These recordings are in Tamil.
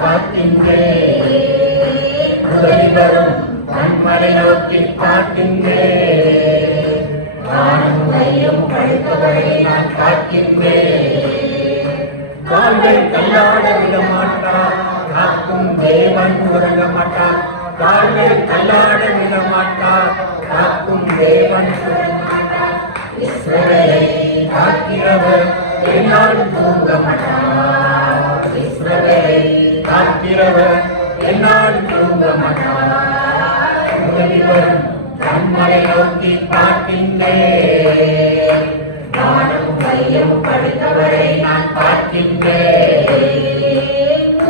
காக்கின்றே உதவி வரும் கண்மலை நோக்கி காக்கின்றே நானும் கையும் படுத்தவரை நான் காக்கின்றே கால்கள் கல்லாட விட மாட்டார் காக்கும் தேவன் உறங்க மாட்டார் கால்கள் கல்லாட விட மாட்டார் காக்கும் தேவன் உறங்க மாட்டார் இஸ்ரவேலை காக்கிறவர் என்னாலும் தூங்க மாட்டார் இஸ்ரவேலை காக்கிறவர் என்னாலும் தூங்க மாட்டார் உதவி வரும் கண்மலை நோக்கி பார்க்கின்றே நானும் கையும் படுத்தவரை நான் பார்க்கின்றேன்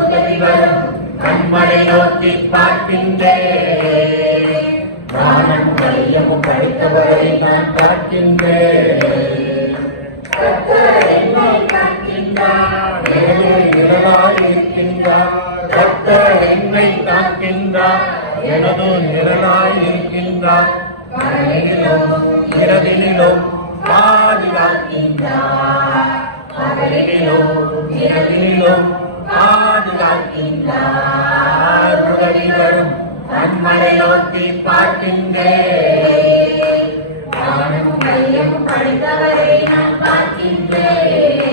உதவி வரும் கண்மலை நோக்கி பார்க்கின்றேன் நானும் கையும் படுத்தவரை நான் பார்க்கின்றேன் கர்த்தர் என்னை காக்கின்றார் எனது நிழலாய் இருக்கின்றார் கர்த்தர் என்னை காக்கின்றார் எனது நிழலாய் இருக்கின்றார் பகலிலும் இரவிலும் பாதுகாக்கின்றார் பகலிலும் இரவிலும் பாதுகாக்கின்றார் உதவி வரும் கண்மலை நோக்கி பார்க்கின்றேன் நானும் கையும் படுத்தவரை நான் பார்க்கின்றேன்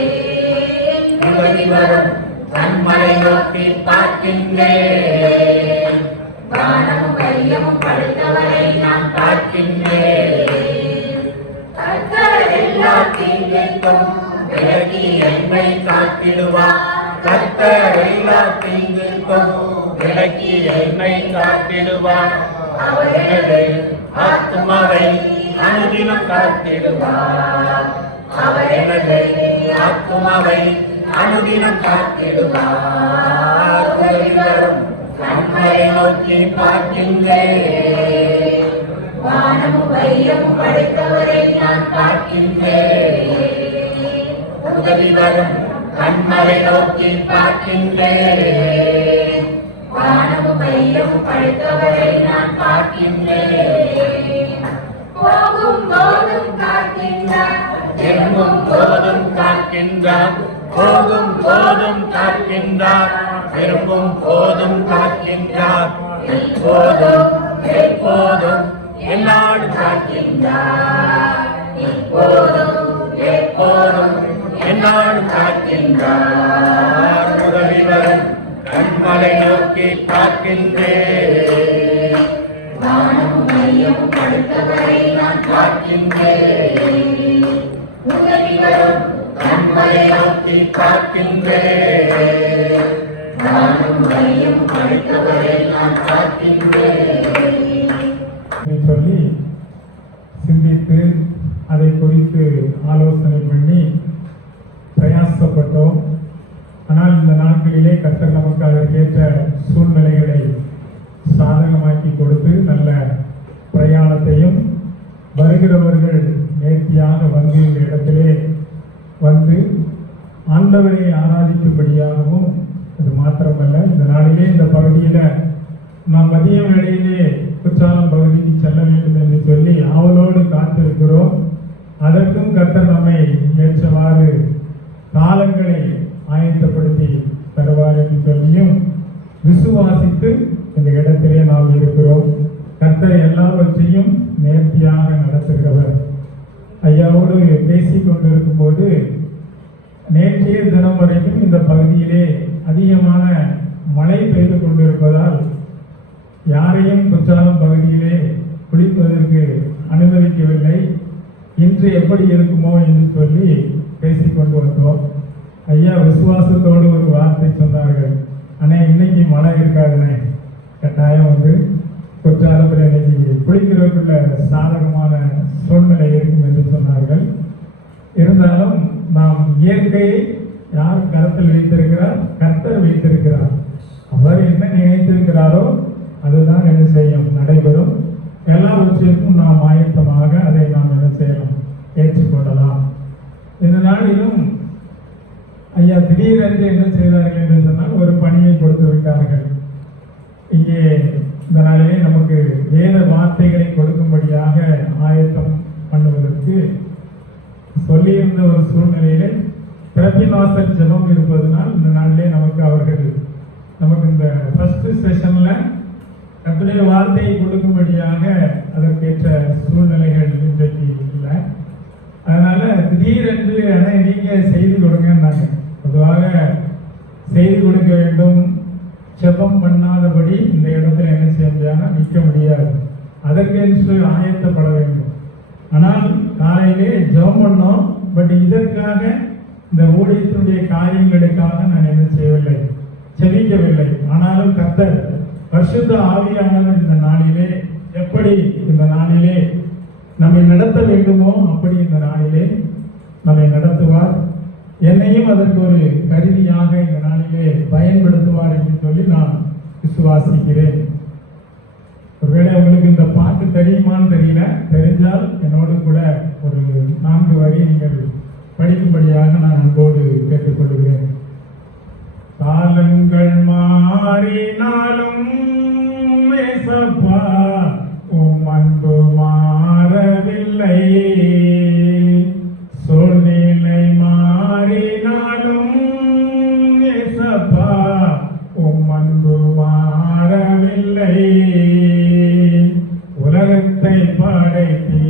உதவி வரும் கண்மலை நோக்கி பார்க்கின்றேன் நானும் கையும் படுத்தவரை நான் பார்க்கின்றேன் கர்த்தர் எல்லா தீங்கிற்கும் விலகி என்னை காத்திடுவார் கர்த்தர் எல்லா தீங்கிற்கும் விலகி என்னை காத்திடுவார் அவர் எனது ஆத்துமாவை அனுதினம் காத்திடுவார் அவர் எனது ஆத்துமாவை அனுதினம் காத்திடுவார் உதவி வரும் கண்மலை நோக்கி பார்க்கின்றேன் வானமும் வையமும் படைத்தவரை நான் பார்க்கின்றேன் உதவி வரும் கண்மலை நோக்கி பார்க்கின்றேன் வானமும் வையமும் படைத்தவரை நான் பார்க்கின்றேன் போகும் போதும் காக்கின்றார் எங்கும் போதும் காக்கின்றார் போகும் போதும் காக்கின்றார் விரும்பும் போதும் காக்கின்றார் இப்போதும் எப்போதும் என்னாலும் காக்கின்றார் இப்போதும் எப்போதும் என்னாலும் காக்கின்றார் உதவி வரும் கண்மலை நோக்கி பார்க்கின்றேன் நானும் மையம் படுத்தவரை நான் பார்க்கின்றேன் உதவி வரும் கண்மலை நோக்கி பார்க்கின்றேன் நானும் மையம் படுத்தவரை நான் பார்க்கின்றேன் சொல்லி சிந்தித்து அதை குறித்து ஆலோசனை பண்ணி பிரயாசப்பட்டோம். ஆனால் இந்த நாட்களிலே கர்த்தர் நமக்கு அதற்கேற்ற சூழ்நிலைகளை சாதகமாக்கி கொடுத்து நல்ல பிரயாணத்தையும் வருகிறவர்கள் நேர்த்தியாக வந்து இந்த இடத்திலே வந்து ஆண்டவரை ஆராதிக்கும்படியாகவும் அது மாத்திரமல்ல இந்த நாளிலே இந்த பகுதியில் நாம் மதிய வேளையிலே குற்றாலம் பகுதிக்கு செல்ல வேண்டும் என்று சொல்லி ஆவலோடு காத்திருக்கிறோம். அதற்கும் கர்த்தர் நம்மை ஏற்றவாறு காலங்களை ஆயத்தப்படுத்தி தருவார் என்று சொல்லியும் விசுவாசித்து இந்த இடத்திலே நாம் இருக்கிறோம். கர்த்தர் எல்லாவற்றையும் நேர்த்தியாக நடத்துகிறவர். ஐயாவோடு பேசிக் கொண்டிருக்கும் போது நேற்றைய தினம் வரைக்கும் இந்த பகுதியிலே அதிகமான மழை பெய்து கொண்டிருப்பதால் யாரையும் குற்றாலம் பகுதியிலே குளிப்பதற்கு அனுமதிக்கவில்லை. இன்று எப்படி இருக்குமோ என்று சொல்லி பேசிக்கொண்டு வந்தோம். ஐயா விசுவாசத்தோடு ஒரு வார்த்தை சொன்னார்கள், அண்ணே இன்னைக்கு மழை இருக்காதுண்ணே, கட்டாயம் வந்து குற்றாலத்தில் இன்னைக்கு குளிக்கிறதுக்குள்ள சாதகமான சூழ்நிலை இருக்கும் என்று சொன்னார்கள். இருந்தாலும் நாம் இயற்கையை யார் கருத்தில் வைத்திருக்கிறார்? கர்த்தர் வைத்திருக்கிறார். அவர் என்ன நினைத்திருக்கிறாரோ அதுதான் என்ன செய்யும், நடைபெறும். எல்லாவற்றிற்கும் நாம் ஆயத்தமாக அதை நாம் என்ன செய்யலாம், ஏற்றுக்கொள்ளலாம். இந்த நாளிலும் ஐயா திடீரென்று என்ன செய்தார்கள் என்று சொன்னால் ஒரு பணியை கொடுத்து விட்டார்கள். இங்கே இந்த நாளிலே நமக்கு வேத வார்த்தைகளை கொடுக்கும்படியாக ஆயத்தம் பண்ணுவதற்கு சொல்லியிருந்த ஒரு சூழ்நிலையிலே திறப்பின் வாசல் ஜெபம் இருப்பதனால் இந்த நாளிலே நமக்கு அவர்கள் நமக்கு இந்த ஃபர்ஸ்ட் செஷன்ல கர்த்தருடைய வார்த்தையை கொடுக்கும்படியாக அதற்கேற்ற சூழ்நிலைகள் இன்றைக்கு இல்லை. அதனால திடீரென்று நீங்க செய்து கொடுங்கன்னாங்க. பொதுவாக செய்து கொடுக்க வேண்டும், ஜெபம் பண்ணாதபடி இந்த இடத்துல என்ன செய்ய முடியாது, நிற்க முடியாது. அதற்கென்று ஆயத்தப்பட வேண்டும். ஆனால் காலையிலே ஜெபம் பண்ணோம். பட் இதற்காக இந்த ஊழியத்தினுடைய காரியங்களுக்காக நான் என்ன செய்யவில்லை, செபிக்கவில்லை. ஆனாலும் கர்த்தர் பரிசுத்த ஆவியானவர் இந்த நாளிலே எப்படி இந்த நாளிலே நம்மை நடத்த வேண்டுமோ அப்படி இந்த நாளிலே நம்மை நடத்துவார். என்னையும் அதற்கு ஒரு கருவியாக இந்த நாளிலே பயன்படுத்துவார் என்று சொல்லி நான் விசுவாசிக்கிறேன். ஒருவேளை உங்களுக்கு இந்த பாட்டு தெரியுமான்னு தெரியல. தெரிஞ்சால் என்னோடு கூட ஒரு 4 வரி நீங்கள் படிக்கும்படியாக நான் அன்போடு கேட்டுக்கொள்கிறேன். காலங்கள் மாறினாலும் ஏசப்பா உம் அன்பு மாறவில்லை. சூழ்நிலை மாறினாலும் ஏசப்பா உம் அன்பு மாறவில்லை. உலகத்தை படைத்தீ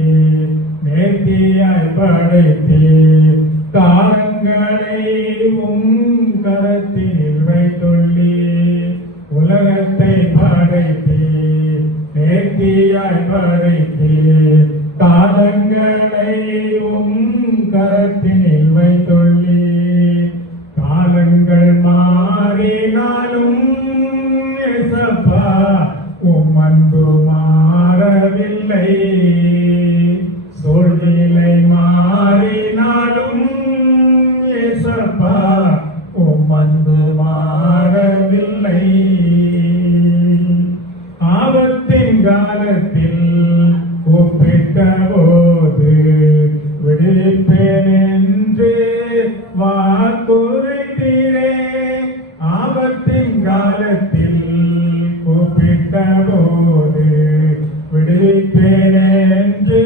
நேர்த்தியாய் படைத்தீ காலங்களை உம் கரத்தில் வைத்துள்ளி. உலகத்தை படைத்தீ நேர்த்தியாய் படைத்தீ காலங்களை உம் கரத்தில் வைத்துள்ளி. காலங்கள் மாறினாலும் ஏசப்பா உம் அன்பு மாறவில்லை. சூழ்நிலை மாறினாலும் ஏசப்பா உம் அன்பு மாறவில்லை. ஆபத்தின் காலத்தில் கூப்பிட்ட போது விடுவிப்பேன் என்று வாக்குரைத்தீரே. ஆபத்தின் காலத்தில் கூப்பிட்ட போது விடுவிப்பேன் என்று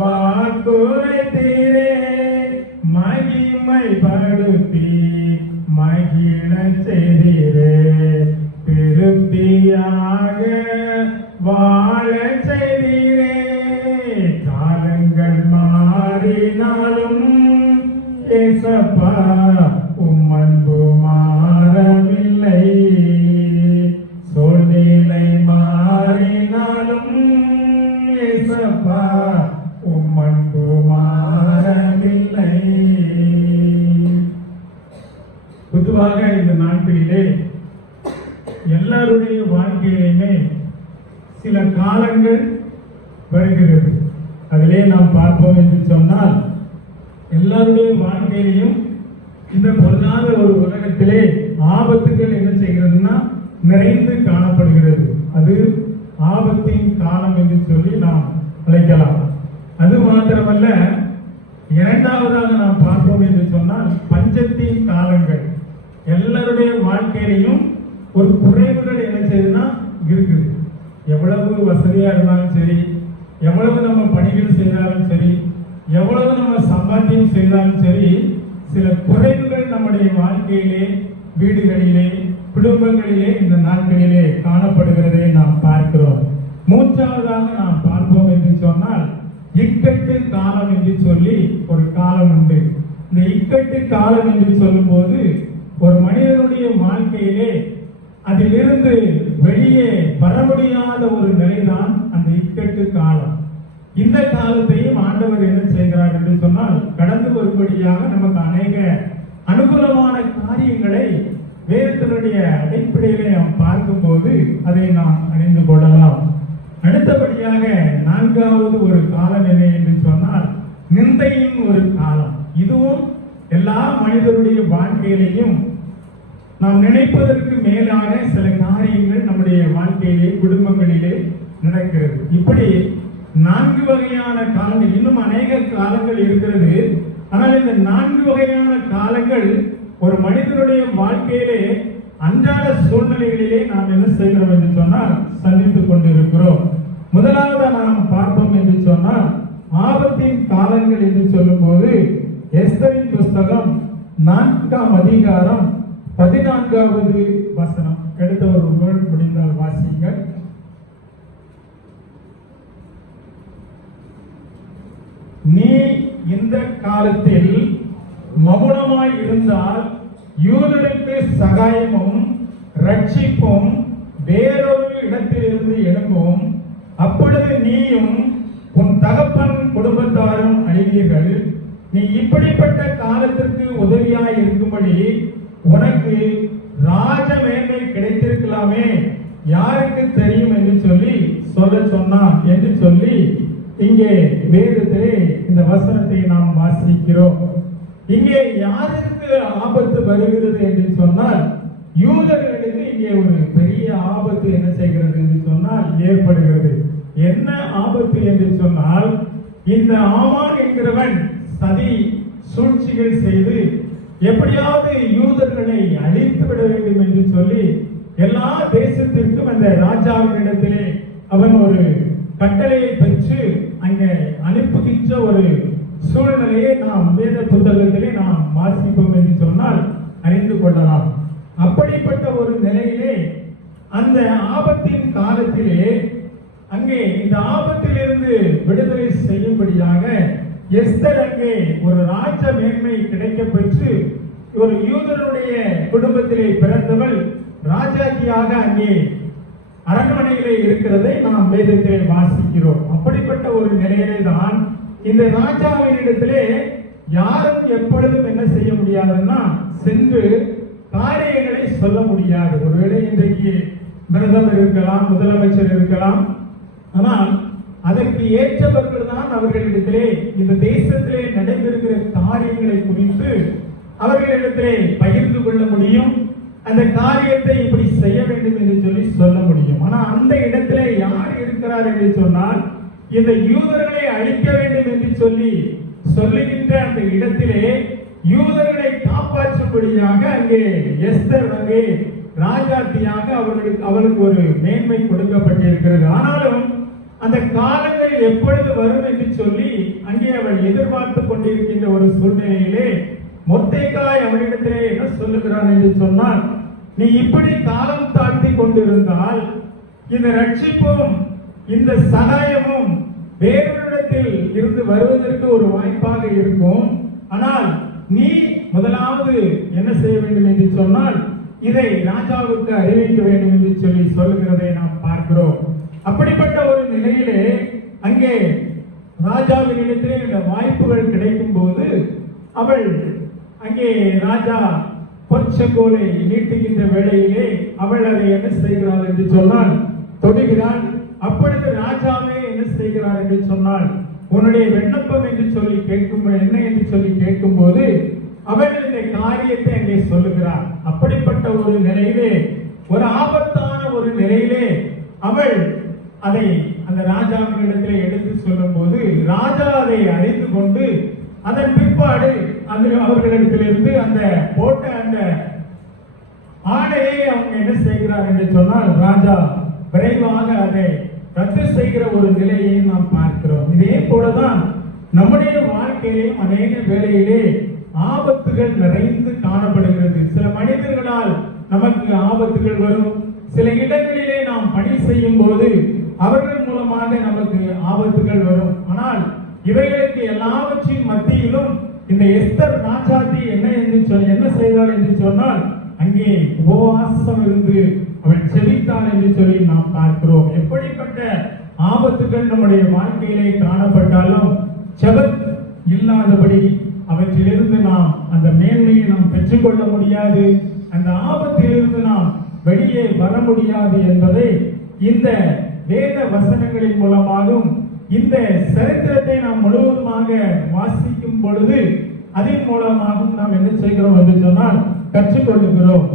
வாக்குரைத்தீரே. மகிமைப்படுத்தி மகிழச் செய்தீரே. திருப்தியாக வாழச் செய்தீரே. காலங்கள் மாறினாலும் ஏசப்பா உம் அன்பு மாறவில்லை. சூழ்நிலை மாறினாலும் ஏசப்பா உம் அன்பு மாறவில்லை. பொதுவாக இந்த நாட்களிலே எல்லாருடைய வாழ்க்கையிலுமே சில காலங்கள் வருகிறது. அதிலே நாம் பார்ப்போம் என்று சொன்னால் எல்லாருடைய வாழ்க்கையிலையும் இந்த பொருளாத ஒரு உலகத்திலே ஆபத்துகள் என்ன செய்கிறதுன்னா நிறைந்து காணப்படுகிறது. அது ஆபத்தின் காலம் என்று சொல்லி நாம் அழைக்கலாம். அது மாத்திரமல்ல, இரண்டாவதாக நாம் பார்ப்போம் என்று சொன்னால் பஞ்சத்தின் காலங்கள். எல்லாருடைய வாழ்க்கையிலையும் ஒரு குறைவுகள் என்ன செய்யுதுன்னா இருக்குது. எவ்வளவு வசதியா இருந்தாலும் சரி, எவ்வளவு நம்ம பணிகள் செய்தாலும் சரி, எவ்வளவு நம்ம சம்பாத்தியம் செய்தாலும் சரி, சில குறைவுகள் நம்முடைய வாழ்க்கையிலே, வீடுகளிலே, குடும்பங்களிலே இந்த நாட்களிலே காணப்படுகிறதை நாம் பார்க்கிறோம். மூன்றாவதாக நாம் பார்ப்போம் என்று சொன்னால் இக்கட்டு காலம் என்று சொல்லி ஒரு காலம் உண்டு. இந்த இக்கட்டு காலம் என்று சொல்லும் போது ஒரு மனிதனுடைய வாழ்க்கையிலே அதிலிருந்து வெளியே வர முடியாத ஒரு நிலைதான் அந்த இக்கட்டு காலம். இந்த காலத்தையும் ஆண்டவர் என்ன செய்கிறார் என்று சொன்னால் கடந்து வரும்படியாக நமக்கு அநேக அனுகூலமான காரியங்களை வேதத்தினுடைய அடிப்படையிலே நாம் பார்க்கும்போது அதை நாம் அறிந்து கொள்ளலாம். அடுத்தபடியாக 4வது ஒரு காலம் என்ன என்று சொன்னால் நிந்தையின் ஒரு காலம். இதுவும் எல்லா மனிதருடைய வாழ்க்கையிலையும் நாம் நினைப்பதற்கு மேலான சில காரியங்கள் நம்முடைய வாழ்க்கையிலே, குடும்பங்களிலே நடக்கிறது. இப்படி 4 வகையான காலங்கள், இன்னும் அநேக காலங்கள் இருக்கிறது. ஆனால் இந்த 4 வகையான காலங்கள் ஒரு மனிதனுடைய வாழ்க்கையிலே அன்றாட சூழ்நிலைகளிலே நாம் என்ன செய்கிறோம் என்று சொன்னால் சந்தித்துக் கொண்டிருக்கிறோம். முதலாவது நாம் பார்ப்போம் என்று சொன்னால் ஆபத்தின் காலங்கள் என்று சொல்லும் போது எஸ்தரின் புஸ்தகம் 4ஆம் அதிகாரம் 14வது வசனம் எடுத்த ஒரு வேர்டு முடிந்தால் வாசிங்கள். நீ இந்த காலத்தில் மௌனமாய் இருந்தால் யூதருக்கு சகாயமும் ரட்சிப்பும் வேறொரு இடத்திலிருந்து எழும்பும். அப்பொழுது நீயும் உன் தகப்பன் குடும்பத்தாரும் அழிவீர்கள். நீ இப்படிப்பட்ட காலத்திற்கு உதவியாய் இருக்கும்படி உனக்கு ராஜ மேன்மை கிடைத்திருக்கலாமே, யாருக்கு தெரியும் என்று சொல்ல சொன்னான் என்று சொல்லி இங்கே வேதத்திலே இந்த வசனத்தை நாம் வாசிக்கிறோம். இங்கே யாருக்கு ஆபத்து வருகிறது என்று சொன்னால், யூதர்களுக்கு இங்கே ஒரு பெரிய ஆபத்து என்ன செய்கிறது என்று சொன்னால் ஏற்படுகிறது. என்ன ஆபத்து என்று சொன்னால், இந்த ஆமான் என்கிறவன் சதி சூழ்ச்சிகள் செய்து எப்படியாவது யூதர்களை அழித்து விட வேண்டும் என்று சொல்லி எல்லா தேசத்திற்கும் அந்த ராஜாவினிடத்திலே அவன் ஒரு கட்டளையை பெற்று அங்கே அனுப்புகின்ற ஒரு சூழ்நிலையை நாம் வேத புத்தகத்திலே நாம் வாசிப்போம் என்று சொன்னால் அறிந்து கொள்ளலாம். அப்படிப்பட்ட ஒரு நிலையிலே அந்த ஆபத்தின் காலத்திலே அங்கே இந்த ஆபத்திலிருந்து விடுதலை செய்யும்படியாக எஸ்தர் அங்கே ஒரு ராஜ மேன்மை கிடைக்க பெற்று ஒரு யூதருடைய குடும்பத்திலே பிறந்தவள் ராஜாத்தியாக அங்கே அரண்மனையிலே இருக்கிறதை நாம் வேதத்திலே வாசிக்கிறோம். அப்படிப்பட்ட ஒரு நிலையிலே தான் இந்த ராஜாவின் இடத்திலே யாரும் எப்பொழுதும் என்ன செய்ய முடியாதுன்னா சென்று காரியங்களை சொல்ல முடியாது. ஒருவேளை இன்றைக்கு பிரதமர் இருக்கலாம், முதலமைச்சர் இருக்கலாம், ஆனால் அதற்கு ஏற்றவர்கள் தான் அவர்களிடத்திலே இந்த தேசத்திலே நடைபெறுகிற காரியங்களை குறித்து அவர்களிடத்திலே பகிர்ந்து கொள்ள முடியும். அந்த காரியத்தை இப்படி செய்ய வேண்டும் என்று சொல்லி சொல்ல முடியும். ஆனா அந்த இடத்திலே யார் இருக்கிறார் என்று சொன்னால், இந்த யூதர்களை அழிக்க வேண்டும் என்று சொல்லி சொல்லுகின்ற அந்த இடத்திலே யூதர்களை காப்பாற்றும்படியாக அங்கே எஸ்தர் அங்கே ராஜாத்தியாக அவளுக்கு ஒரு மேன்மை கொடுக்கப்பட்டிருக்கிறது. ஆனாலும் அந்த காலங்கள் எப்பொழுது வரும் என்று சொல்லி அங்கே அவள் எதிர்பார்த்து கொண்டிருக்கின்ற ஒரு சூழ்நிலையிலே மொர்தெகாய் அவளிடத்திலே என்ன சொல்லுகிறான் என்று சொன்னால், நீ இப்படி காலம் தாழ்த்தி கொண்டிருந்தால் இந்த ரட்சிப்பும் இந்த சகாயமும் வேறொரிடத்தில் இருந்து வருவதற்கு ஒரு வாய்ப்பாக இருக்கும். ஆனால் நீ முதலாவது என்ன செய்ய வேண்டும் என்று சொன்னால், இதை ராஜாவுக்கு அறிவிக்க வேண்டும் என்று சொல்லி சொல்லுகிறதை நாம் பார்க்கிறோம். அப்படிப்பட்ட ஒரு நிலையிலே அங்கே ராஜாவின் இடத்திலே இந்த வாய்ப்புகள் கிடைக்கும் போது அவள் அங்கே ராஜா பொற்செங்கோலை நீட்டுகின்ற வேளையிலே அவள் அதை என்ன செய்கிறாள் என்று சொன்னால் தொடுகிறாள். அப்பொழுது ராஜாவே என்ன செய்கிறார் என்று சொன்னால், உன்னுடைய விண்ணப்பம் என்று சொல்லி கேட்கும் என்ன என்று சொல்லி கேட்கும் போது அவள் இந்த காரியத்தை அங்கே சொல்லுகிறார். அப்படிப்பட்ட ஒரு நிலையிலே, ஒரு ஆபத்தான ஒரு நிலையிலே அவள் அதை அந்த ராஜாவின் இடத்திலே எடுத்து சொல்லும் போது ராஜா அதை அறிந்து கொண்டு அதன் பிற்பாடு அவர்களிடத்திலிருந்து அந்த போட்ட அந்த ஆணையை அவங்க என்ன செய்கிறார் என்று சொன்னால் ராஜா விரைவாக அதை ரத்து செய்கிற ஒரு நிலையை நாம் பார்க்கிறோம். இதே போலதான் நம்முடைய வாழ்க்கையிலும் அநேக வேளையிலே ஆபத்துகள் நிறைந்து காணப்படுகிறது. சில மனிதர்களால் நமக்கு ஆபத்துகள் வரும். சில இடங்களிலே நாம் பணி செய்யும் போது அவர்கள் மூலமாக நமக்கு ஆபத்துகள் வரும். ஆனால் இவைகளுக்கு எல்லாவற்றின் மத்தியிலும் இந்த எஸ்தர் ராஜாத்தி என்ன செய்தாள் என்று சொன்னால், அங்கே உபவாசம் இருந்து அவள் செபித்தாள் என்று சொல்லி நாம் பார்க்கிறோம். எப்படிப்பட்ட ஆபத்துகள் நம்முடைய வாழ்க்கையிலே காணப்பட்டாலும் செபத் இல்லாதபடி அவற்றிலிருந்து நாம் அந்த மேன்மையை நாம் பெற்றுக்கொள்ள முடியாது. அந்த ஆபத்திலிருந்து நாம் வெளியே வர முடியாது என்பதை இந்த வேத வசனங்களின் மூலமாகவும் இந்த சரித்திரத்தை நாம் முழுவதுமாக வாசிக்கும் பொழுது அதன் மூலமாகவும் நாம் என்ன செய்கிறோம் என்று சொன்னால் கற்றுக்கொள்ளுகிறோம்.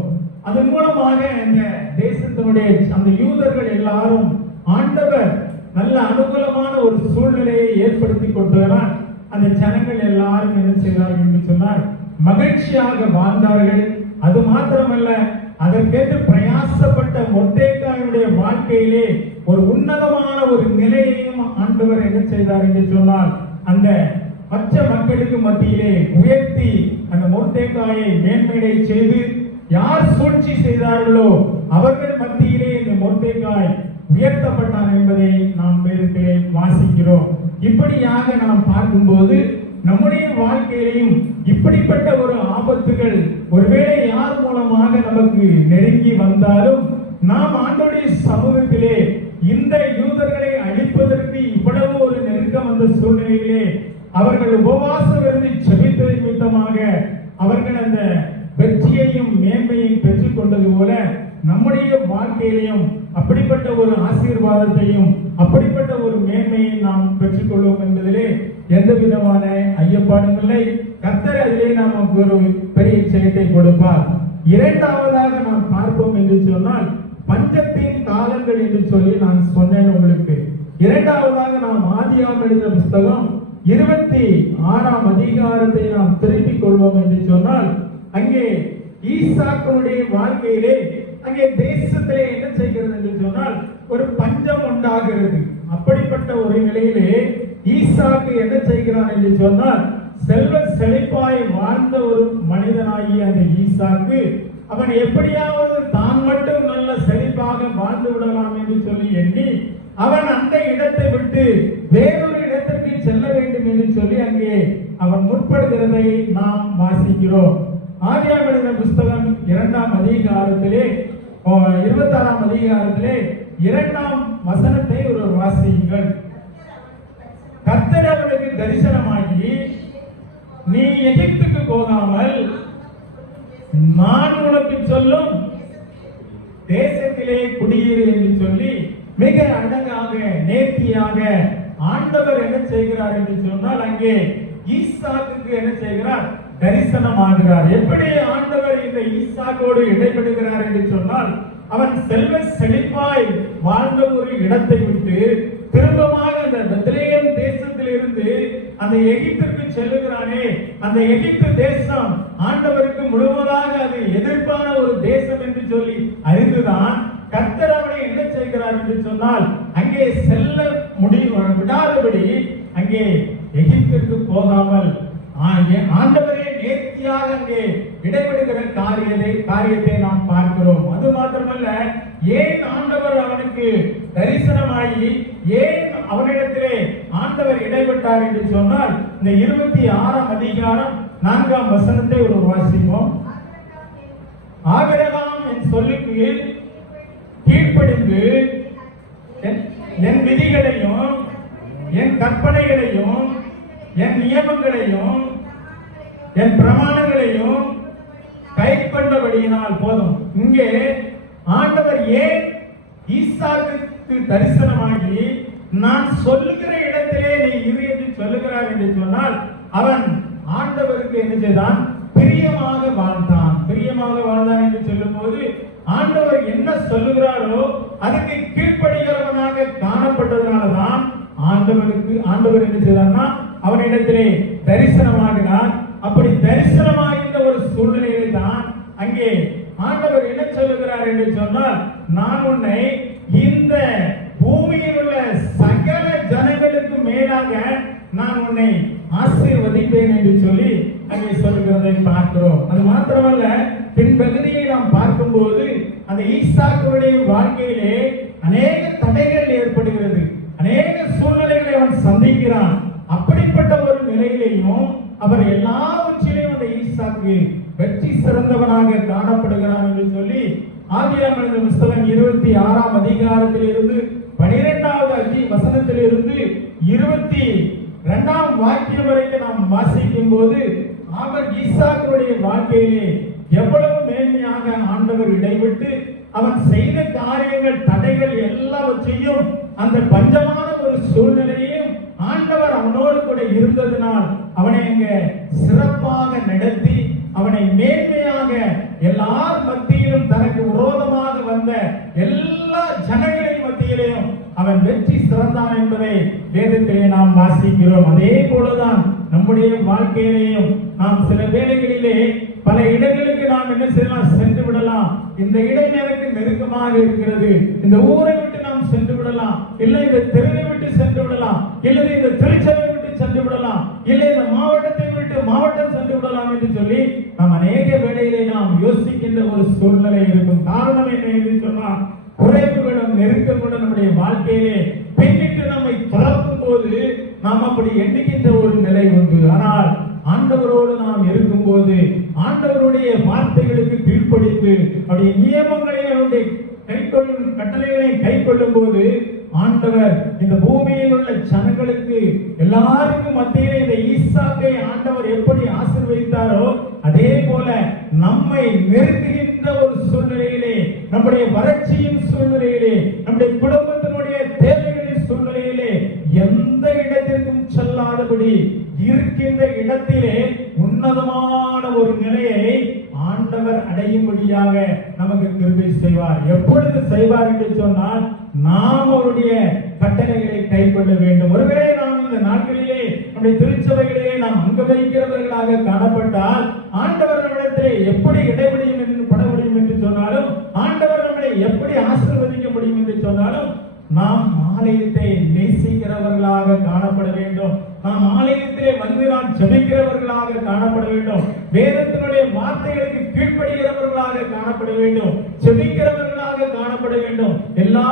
அதன் மூலமாக இந்த தேசத்தினுடைய அந்த யூதர்கள் எல்லாரும் ஆண்டவர் நல்ல அனுகூலமான ஒரு சூழ்நிலையை ஏற்படுத்தி கொண்டுவரார். அந்த ஜனங்கள் எல்லாரும் என்ன செய்தார்கள் என்று சொன்னால் மகிழ்ச்சியாக வாழ்ந்தார்கள். அது மாத்திரமல்ல, அதற்கென்று பிரயாசப்பட்ட மொர்தெகாயுடைய வாழ்க்கையிலே ஒரு உன்னதமான ஒரு நிலையையும் ஆண்டவர் என்ன செய்தார் என்று சொன்னால் அந்த மற்ற மக்களுக்கு மத்தியிலே உயர்த்தி அந்த மொர்தெகாயை மேன்மையை செய்து யார் சூழ்ச்சி செய்தார்களோ அவர்கள் மத்தியிலே இந்த மொர்தெகாய் உயர்த்தப்பட்டான் என்பதை நாம் வேதத்திலே வாசிக்கிறோம். இப்படியாக நாம் பார்க்கும்போது நம்முடைய வாழ்க்கையிலையும் இப்படிப்பட்ட ஒரு ஆபத்துகள் ஒருவேளை யார் மூலமாக நமக்கு நெருங்கி வந்தாலும் நாம் ஆண்டவருடைய சமூகத்திலே இந்த யூதர்களை அழிப்பதற்கு இவ்வளவு ஒரு நெருக்கம் வந்த சூழ்நிலையிலே அவர்கள் உபவாசம் இருந்து செபித்தது நிமித்தமாக அவர்கள் அந்த வெற்றியையும் மேன்மையும் பெற்றுக் கொண்டது போல நம்முடைய வாழ்க்கையிலையும் அப்படிப்பட்ட ஒரு ஆசீர்வாதத்தையும் அப்படிப்பட்ட ஒரு மேன்மையை நாம் பெற்றுக்கொள்வோம் என்பதிலே எந்த விதமான ஐயப்பாடும் இல்லை. கர்த்தர் அதிலே நமக்கு ஒரு பெரிய செயலை கொடுப்பார். இரண்டாவதாக நாம் பார்ப்போம் என்று சொன்னால் பஞ்சத்தின் காலங்கள் என்று சொல்லி நான் சொன்னேன் உங்களுக்கு. இரண்டாவதாக நாம் ஆதியாகமம் எழுதின புத்தகம் 26ஆம் அதிகாரத்தை நாம் திருப்பிக் கொள்வோம் என்று சொன்னால் அங்கே ஈசாக்குடைய வாழ்க்கையிலே அங்கே தேசத்திலே என்ன செய்கிறது என்று சொன்னால் ஒரு பஞ்சம் உண்டாகிறது. அப்படிப்பட்ட ஒரு நிலையிலே ஈசாக்கு என்ன செய்கிறான் என்று சொன்னால் செல்வ செழிப்பாய் வாழ்ந்த ஒரு மனிதனாகிய அந்த ஈசாக்கு அவன் எப்படியாவது தான் மட்டும் நல்ல செழிப்பாக வாழ்ந்து விடலாம் என்று சொல்லி எண்ணி அவன் அந்த இடத்தை விட்டு வேறொரு இடத்திற்கு செல்ல வேண்டும் என்று சொல்லி அங்கே அவன் முற்படுகிறதை நாம் வாசிக்கிறோம். ஆதியாகம புத்தகம் 2ஆம் அதிகாரத்திலே 26ஆம் அதிகாரத்திலே 2ஆம் வசனத்தை ஒரு வாசியுங்கள். கர்த்தர் அவனுக்கு தரிசனமாகி நீ எகிப்துக்கு போகாமல் நான் உனக்கு சொல்லும் தேசத்திலே குடியிரு என்று சொல்லி மிக அழகாக நேர்த்தியாக ஆண்டவர் என்ன செய்கிறார் என்று சொன்னால் அங்கே ஈசாக்குக்கு என்ன செய்கிறார்? தரிசனமாகிறார். எப்படி ஆண்டவர் இந்த ஈசாக்கோடு இடைபடுகிறார் என்று சொன்னால் அவன் செல்வ செழிப்பாய் வாழ்ந்த ஒரு இடத்தை விட்டு திரும்பமாக அந்த பெத்லெகேம் தேசத்தில் இருந்து அந்த எகிப்துக்கு செல்லுகிறானே, அந்த எகிப்து தேசம் ஆண்டவருக்கு முழுவதாக அது எதிர்ப்பான ஒரு தேசம் என்று சொல்லி அறிந்துதான் கர்த்தர் அவனை என்ன செய்கிறார் என்று சொன்னால் அங்கே செல்ல விடாதபடி அங்கே எகிப்துக்கு போகாமல் ஆண்டவரே நேர்த்தியாக அங்கே இடைபடுகிற காரியத்தை நாம் பார்க்கிறோம். அது மாத்திரமல்ல, ஏன் ஆண்டவர் அவனுக்கு தரிசனமாகி ஏன் அவனிடத்திலே ஆண்டவர் இடைப்பட்டார் என்று சொன்னால் இந்த 26ஆம் அதிகாரம் 4ஆம் வசனத்தை ஒரு வாசிப்போம். ஆபிரகாம் என் சொல்லுக்கு கீழ்ப்படிந்து என் விதிகளையும் என் கற்பனைகளையும் என் நியமங்களையும் என் பிரமாணங்களையும் கை கொண்டபடியினால் போதும். இங்கே ஆண்டவர் ஏன் ஈசாக்குக்கு தரிசனமாகி நான் சொல்லுகிற இடத்திலே நீ இரு என்று சொல்லுகிறார் என்று சொன்னால் அவன் ஆண்டவருக்கு என்ன செய்தான்? பிரியமாக வாழ்ந்தான். பிரியமாக வாழ்ந்தான் என்று சொல்லும் போது ஆண்டவர் என்ன சொல்லுகிறாரோ அதுக்கு கீழ்ப்படுகிறவனாக காணப்பட்டதனால்தான் ஆண்டவர் என்ன செய்தார்னா அவனிடத்திலே தரிசனமாகினார். அப்படி தரிசனமாகின்ற ஒரு சூழ்நிலையிலே தான் அங்கே ஆண்டவர் என்ன சொல்லுகிறார் என்று சொன்னால் நான் உன்னை இந்த பூமியில் உள்ள சகல ஜனங்களுக்கு மேலாக நான் உன்னை ஆசீர்வதிப்பேன் என்று சொல்லி அங்கே சொல்லுகிறதை பார்க்கிறோம். அது மாத்திரமல்ல, பின்பகுதியை நாம் பார்க்கும்போது அந்த ஈசாக்குடைய வாழ்க்கையிலே அநேக தடைகள் ஏற்படுகிறது, அநேக சூழ்நிலைகளை அவன் சந்திக்கிறான். அப்படிப்பட்ட ஒரு நிலையிலையும் அவர் எல்லாவற்றிலையும் அந்த ஈசாக்கு வெற்றி சிறந்தவனாக காணப்படுகிறான் என்று சொல்லி ஆதியாகம புத்தகம் 26ஆம் அதிகாரத்தில் இருந்து 12வது வசனத்தில் இருந்து 22ஆம் வாக்கியம் வரைக்கும் நாம் வாசிக்கும் போது அவர் ஈசாக்குடைய வாழ்க்கையிலே எவ்வளவு மேன்மையாக ஆண்டவர் இடைவிட்டு அவன் செய்த காரியங்கள் தடைகள் எல்லாவற்றையும் அந்த பஞ்சமான ஒரு சூழ்நிலையையும் ஆண்டவர் அவனோடு கூட இருந்ததினால் அவனை அங்க சிறப்பாக நடத்தி அவனை மேன்மையாக எல்லார் மத்தியிலும் தனக்கு விரோதமாக வந்த எல்லா ஜனங்களின் மத்தியிலேயும் அவன் வெற்றி சிறந்தான் என்பதை வேதத்திலே நாம் வாசிக்கிறோம். அதே போலதான் நம்முடைய வாழ்க்கையிலேயும் நாம் சில வேளைகளிலே பல இடங்களுக்கு நாம் என்ன செய்யலாம்? சென்று விடலாம். இந்த இடம் எனக்கு நெருக்கமாக இருக்கிறது, இந்த ஊரை விட்டு நாம் சென்று விடலாம், இல்லை இந்த தெருவை விட்டு சென்று விடலாம், இல்லை இந்த திருச்சபை விட்டு சென்று விடலாம், இல்லை இந்த மாவட்டத்தை விட்டு மாவட்டம் சென்று விடலாம் என்று சொல்லி நாம் அநேக வேளையிலே நாம் நாம் யோசிக்கின்ற ஒரு சூழ்நிலை இருக்கும். காரணம் என்ன என்று சொன்னால், குறைவுகளும் நெருக்கங்களும் நம்முடைய வாழ்க்கையிலே பின்னிட்டு நம்மை துரத்தும் போது நாம் அப்படி எண்ணுகின்ற ஒரு நிலை உண்டு. ஆனால் ஆண்டவரோடு நாம் இருக்கும்போது, ஆண்டவருடைய வார்த்தைகளுக்கு கீழ்ப்படிந்து அவருடைய நியமங்களை, அவருடைய கைக்கொள்ளும் கட்டளைகளை கைக்கொள்ளும் போது, ஆண்டவர் இந்த பூமியில் உள்ள ஜனங்களுக்கு எல்லாருக்கும் மத்தியிலே இந்த ஈசாக்கை ஆண்டவர் எப்படி ஆசீர்வதித்தாரோ, அதே போல நம்மை நெருங்குகின்ற ஒரு சூழ்நிலையிலே, நம்முடைய வறட்சியின் சூழ்நிலையிலே, நம்முடைய குடும்பத்தினுடைய தேவைகளின் சூழ்நிலையிலே எந்த இடத்திற்கும் செல்லாதபடி இருக்கின்ற இடத்திலே உன்னதமான ஒரு நிலையை ஆண்டவர் அடையும்படியாக நமக்கு கிருபை செய்வார். எப்பொழுது செய்வார் என்று சொன்னால், நாம் அவருடைய கட்டளைகளை கைக்கொள்ள வேண்டும். ஒருவேளை நாம் இந்த நாட்களிலே நம்முடைய திருச்சபைகளிலே நாம் அங்க வைக்கிறவர்களாக காணப்பட்டால், ஆண்டவர் நம்மிடத்திலே எப்படி இடைவெளியும் என்று பட முடியும் என்று சொன்னாலும், ஆண்டவர் நம்மளை எப்படி ஆசீர்வதிக்க முடியும் என்று சொன்னாலும், நாம் ஆலயத்தை நேசிக்கிறவர்களாக காணப்பட வேண்டும். நாம் ஆலயத்திலே வந்து நாம் ஜெபிக்கிறவர்களாக காணப்பட வேண்டும். வேதத்தினுடைய வார்த்தைகளுக்கு கீழ்ப்படுகிறவர்களாக காணப்பட வேண்டும். ஜெபிக்கிறவர்களாக காணப்பட வேண்டும். எல்லா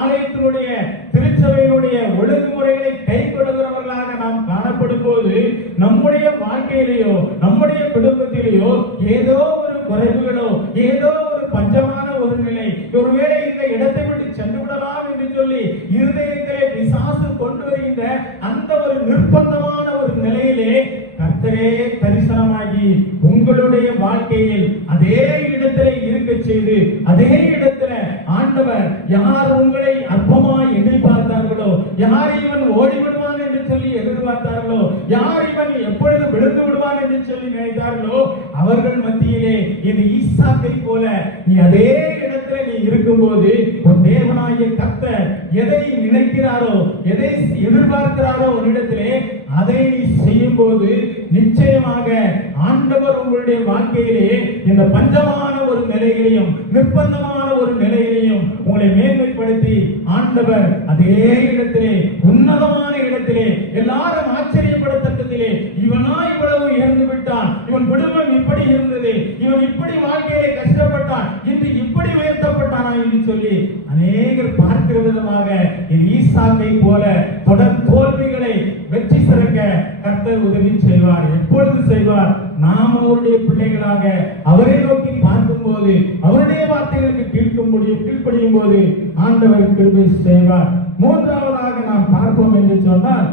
ஆலயத்தினுடைய திருச்சபையினுடைய ஒழுங்குமுறைகளை கை கொள்கிறவர்களாக நாம் காணப்படும் போது, நம்முடைய வாழ்க்கையிலேயோ நம்முடைய குடும்பத்திலேயோ ஏதோ ஒரு குறைவுகளோ, ஏதோ ஒரு பஞ்சமான ஒரு நிலை, ஒருவேளை இந்த இடத்தை விட்டு சென்று விடலாம் என்று சொல்லி இருதயத்திலே பிசாசு கொண்டு வருகின்ற அந்த ஒரு நிர்பந்தமான ஒரு நிலையிலே கர்த்தரே தரிசனமாகி உங்களுடைய வாழ்க்கையில் அதே இடத்திலே இருக்க செய்து, அதே இடத்துல ஆண்டவர் யார் உங்களை அற்பமாய் எதிர்பார்த்தார்களோ, யார் இவன் ஓடிவிடுவான் என்று சொல்லி எதிர்பார்த்தார்களோ, யார் இவன் எப்பொழுது விழுந்து விடுவான் என்று சொல்லி நினைத்தார்களோ, அவர்கள் மத்தியிலே இது ஈசாக்கை போல நீ அதே இடத்துல நீ இருக்கும்போது, உன் தேவனாகிய கர்த்தர் எதை நினைக்கிறாரோ, எதை எதிர்பார்க்கிறாரோ உன்னிடத்திலே, அதை நீ செய்யும் போது நிச்சயமாக ஆண்டவர் உங்களுடைய வாழ்க்கையிலே இந்த பஞ்சமான ஒரு நிலையிலையும் நிர்பந்தமான ஒரு நிலையிலையும் உங்களை மேன்மைப்படுத்தி ஆண்டவர் அதே இடத்திலே, உன்னதமான இடத்திலே, எல்லாரும் ஆச்சரியப்படத்தக்கத்திலே, இவனா இவ்வளவு இறந்து விட்டான், இவன் குடும்பம் இப்படி இருந்தது, இவன் இப்படி வாழ்க்கையிலே கஷ்டப்பட்டான், இன்று இப்படி உயர்த்தப்பட்டானா என்று சொல்லி அநேகர் பார்க்கிற விதமாக ஈசாக்கை போல தொடர் தோல்விகளை வெற்றி சிறக்க கர்த்தர் உதவி செய்வார். எப்பொழுது செய்வார்? நாம் அவருடைய பிள்ளைகளாக அவரை நோக்கி பார்க்கும் போது, அவருடைய வார்த்தைகளுக்கு கீழ்ப்படியும் போது ஆண்டவர் கிருபை செய்வார். மூன்றாவதாக நாம் பார்ப்போம் என்று சொன்னால்,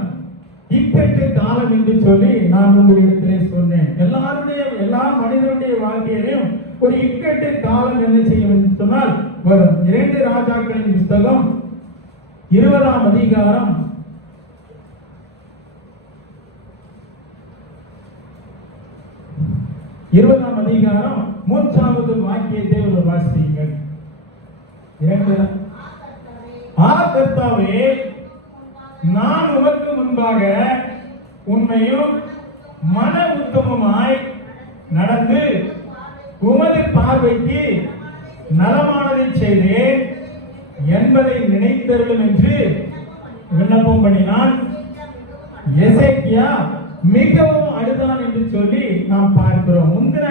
இக்கட்டு காலம் என்று சொல்லி நான் உங்களிடத்திலே சொன்னேன். எல்லா மனிதனுடைய வாழ்க்கையிலும் ஒரு இக்கட்டு காலம் என்ன செய்யும் என்று சொன்னால் வரும். 2 ராஜாக்களின் புத்தகம் 20ஆம் அதிகாரம் 3வது வாக்கியத்தை ஒரு வாசியுங்கள். கர்த்தாவே, நான் உமக்கு முன்பாக உண்மையும் மன உத்தமமாய் நடந்து உமது பார்வைக்கு நலமானதை செய்தேன் என்பதை நினைத்தருளும் என்று விண்ணப்பம் பண்ணினான். எசேக்கியா மிகவும் அழுதான் என்று சொல்லி நாம் பார்க்கிறோம். முந்தின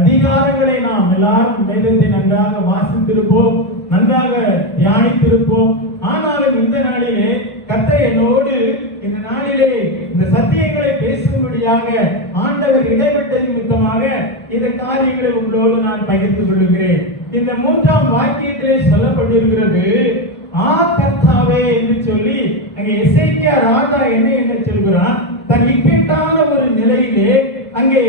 அதிகாரங்களை நாம் எல்லாரும் வேதத்தை நன்றாக வாசித்திருப்போம், நன்றாக தியானித்திருப்போம். ஆனாலும் இந்த நாளிலே கர்த்தர் என்னோடு இந்த நாளிலே இந்த சத்தியங்களை பேசும்படியாக ஆண்டவர் இடைவிட்ட நிமித்தமாக இந்த காரியங்களை உங்களோடு நான் பகிர்ந்து கொள்கிறேன். இந்த 3ஆம் வாக்கியத்திலே சொல்லப்பட்டிருக்கிறது, கர்த்தாவே என்று சொல்லி அங்கே எசேக்கியா ராஜா என்ன சொல்கிறான், தன் இக்கட்டான ஒரு நிலையிலே அங்கே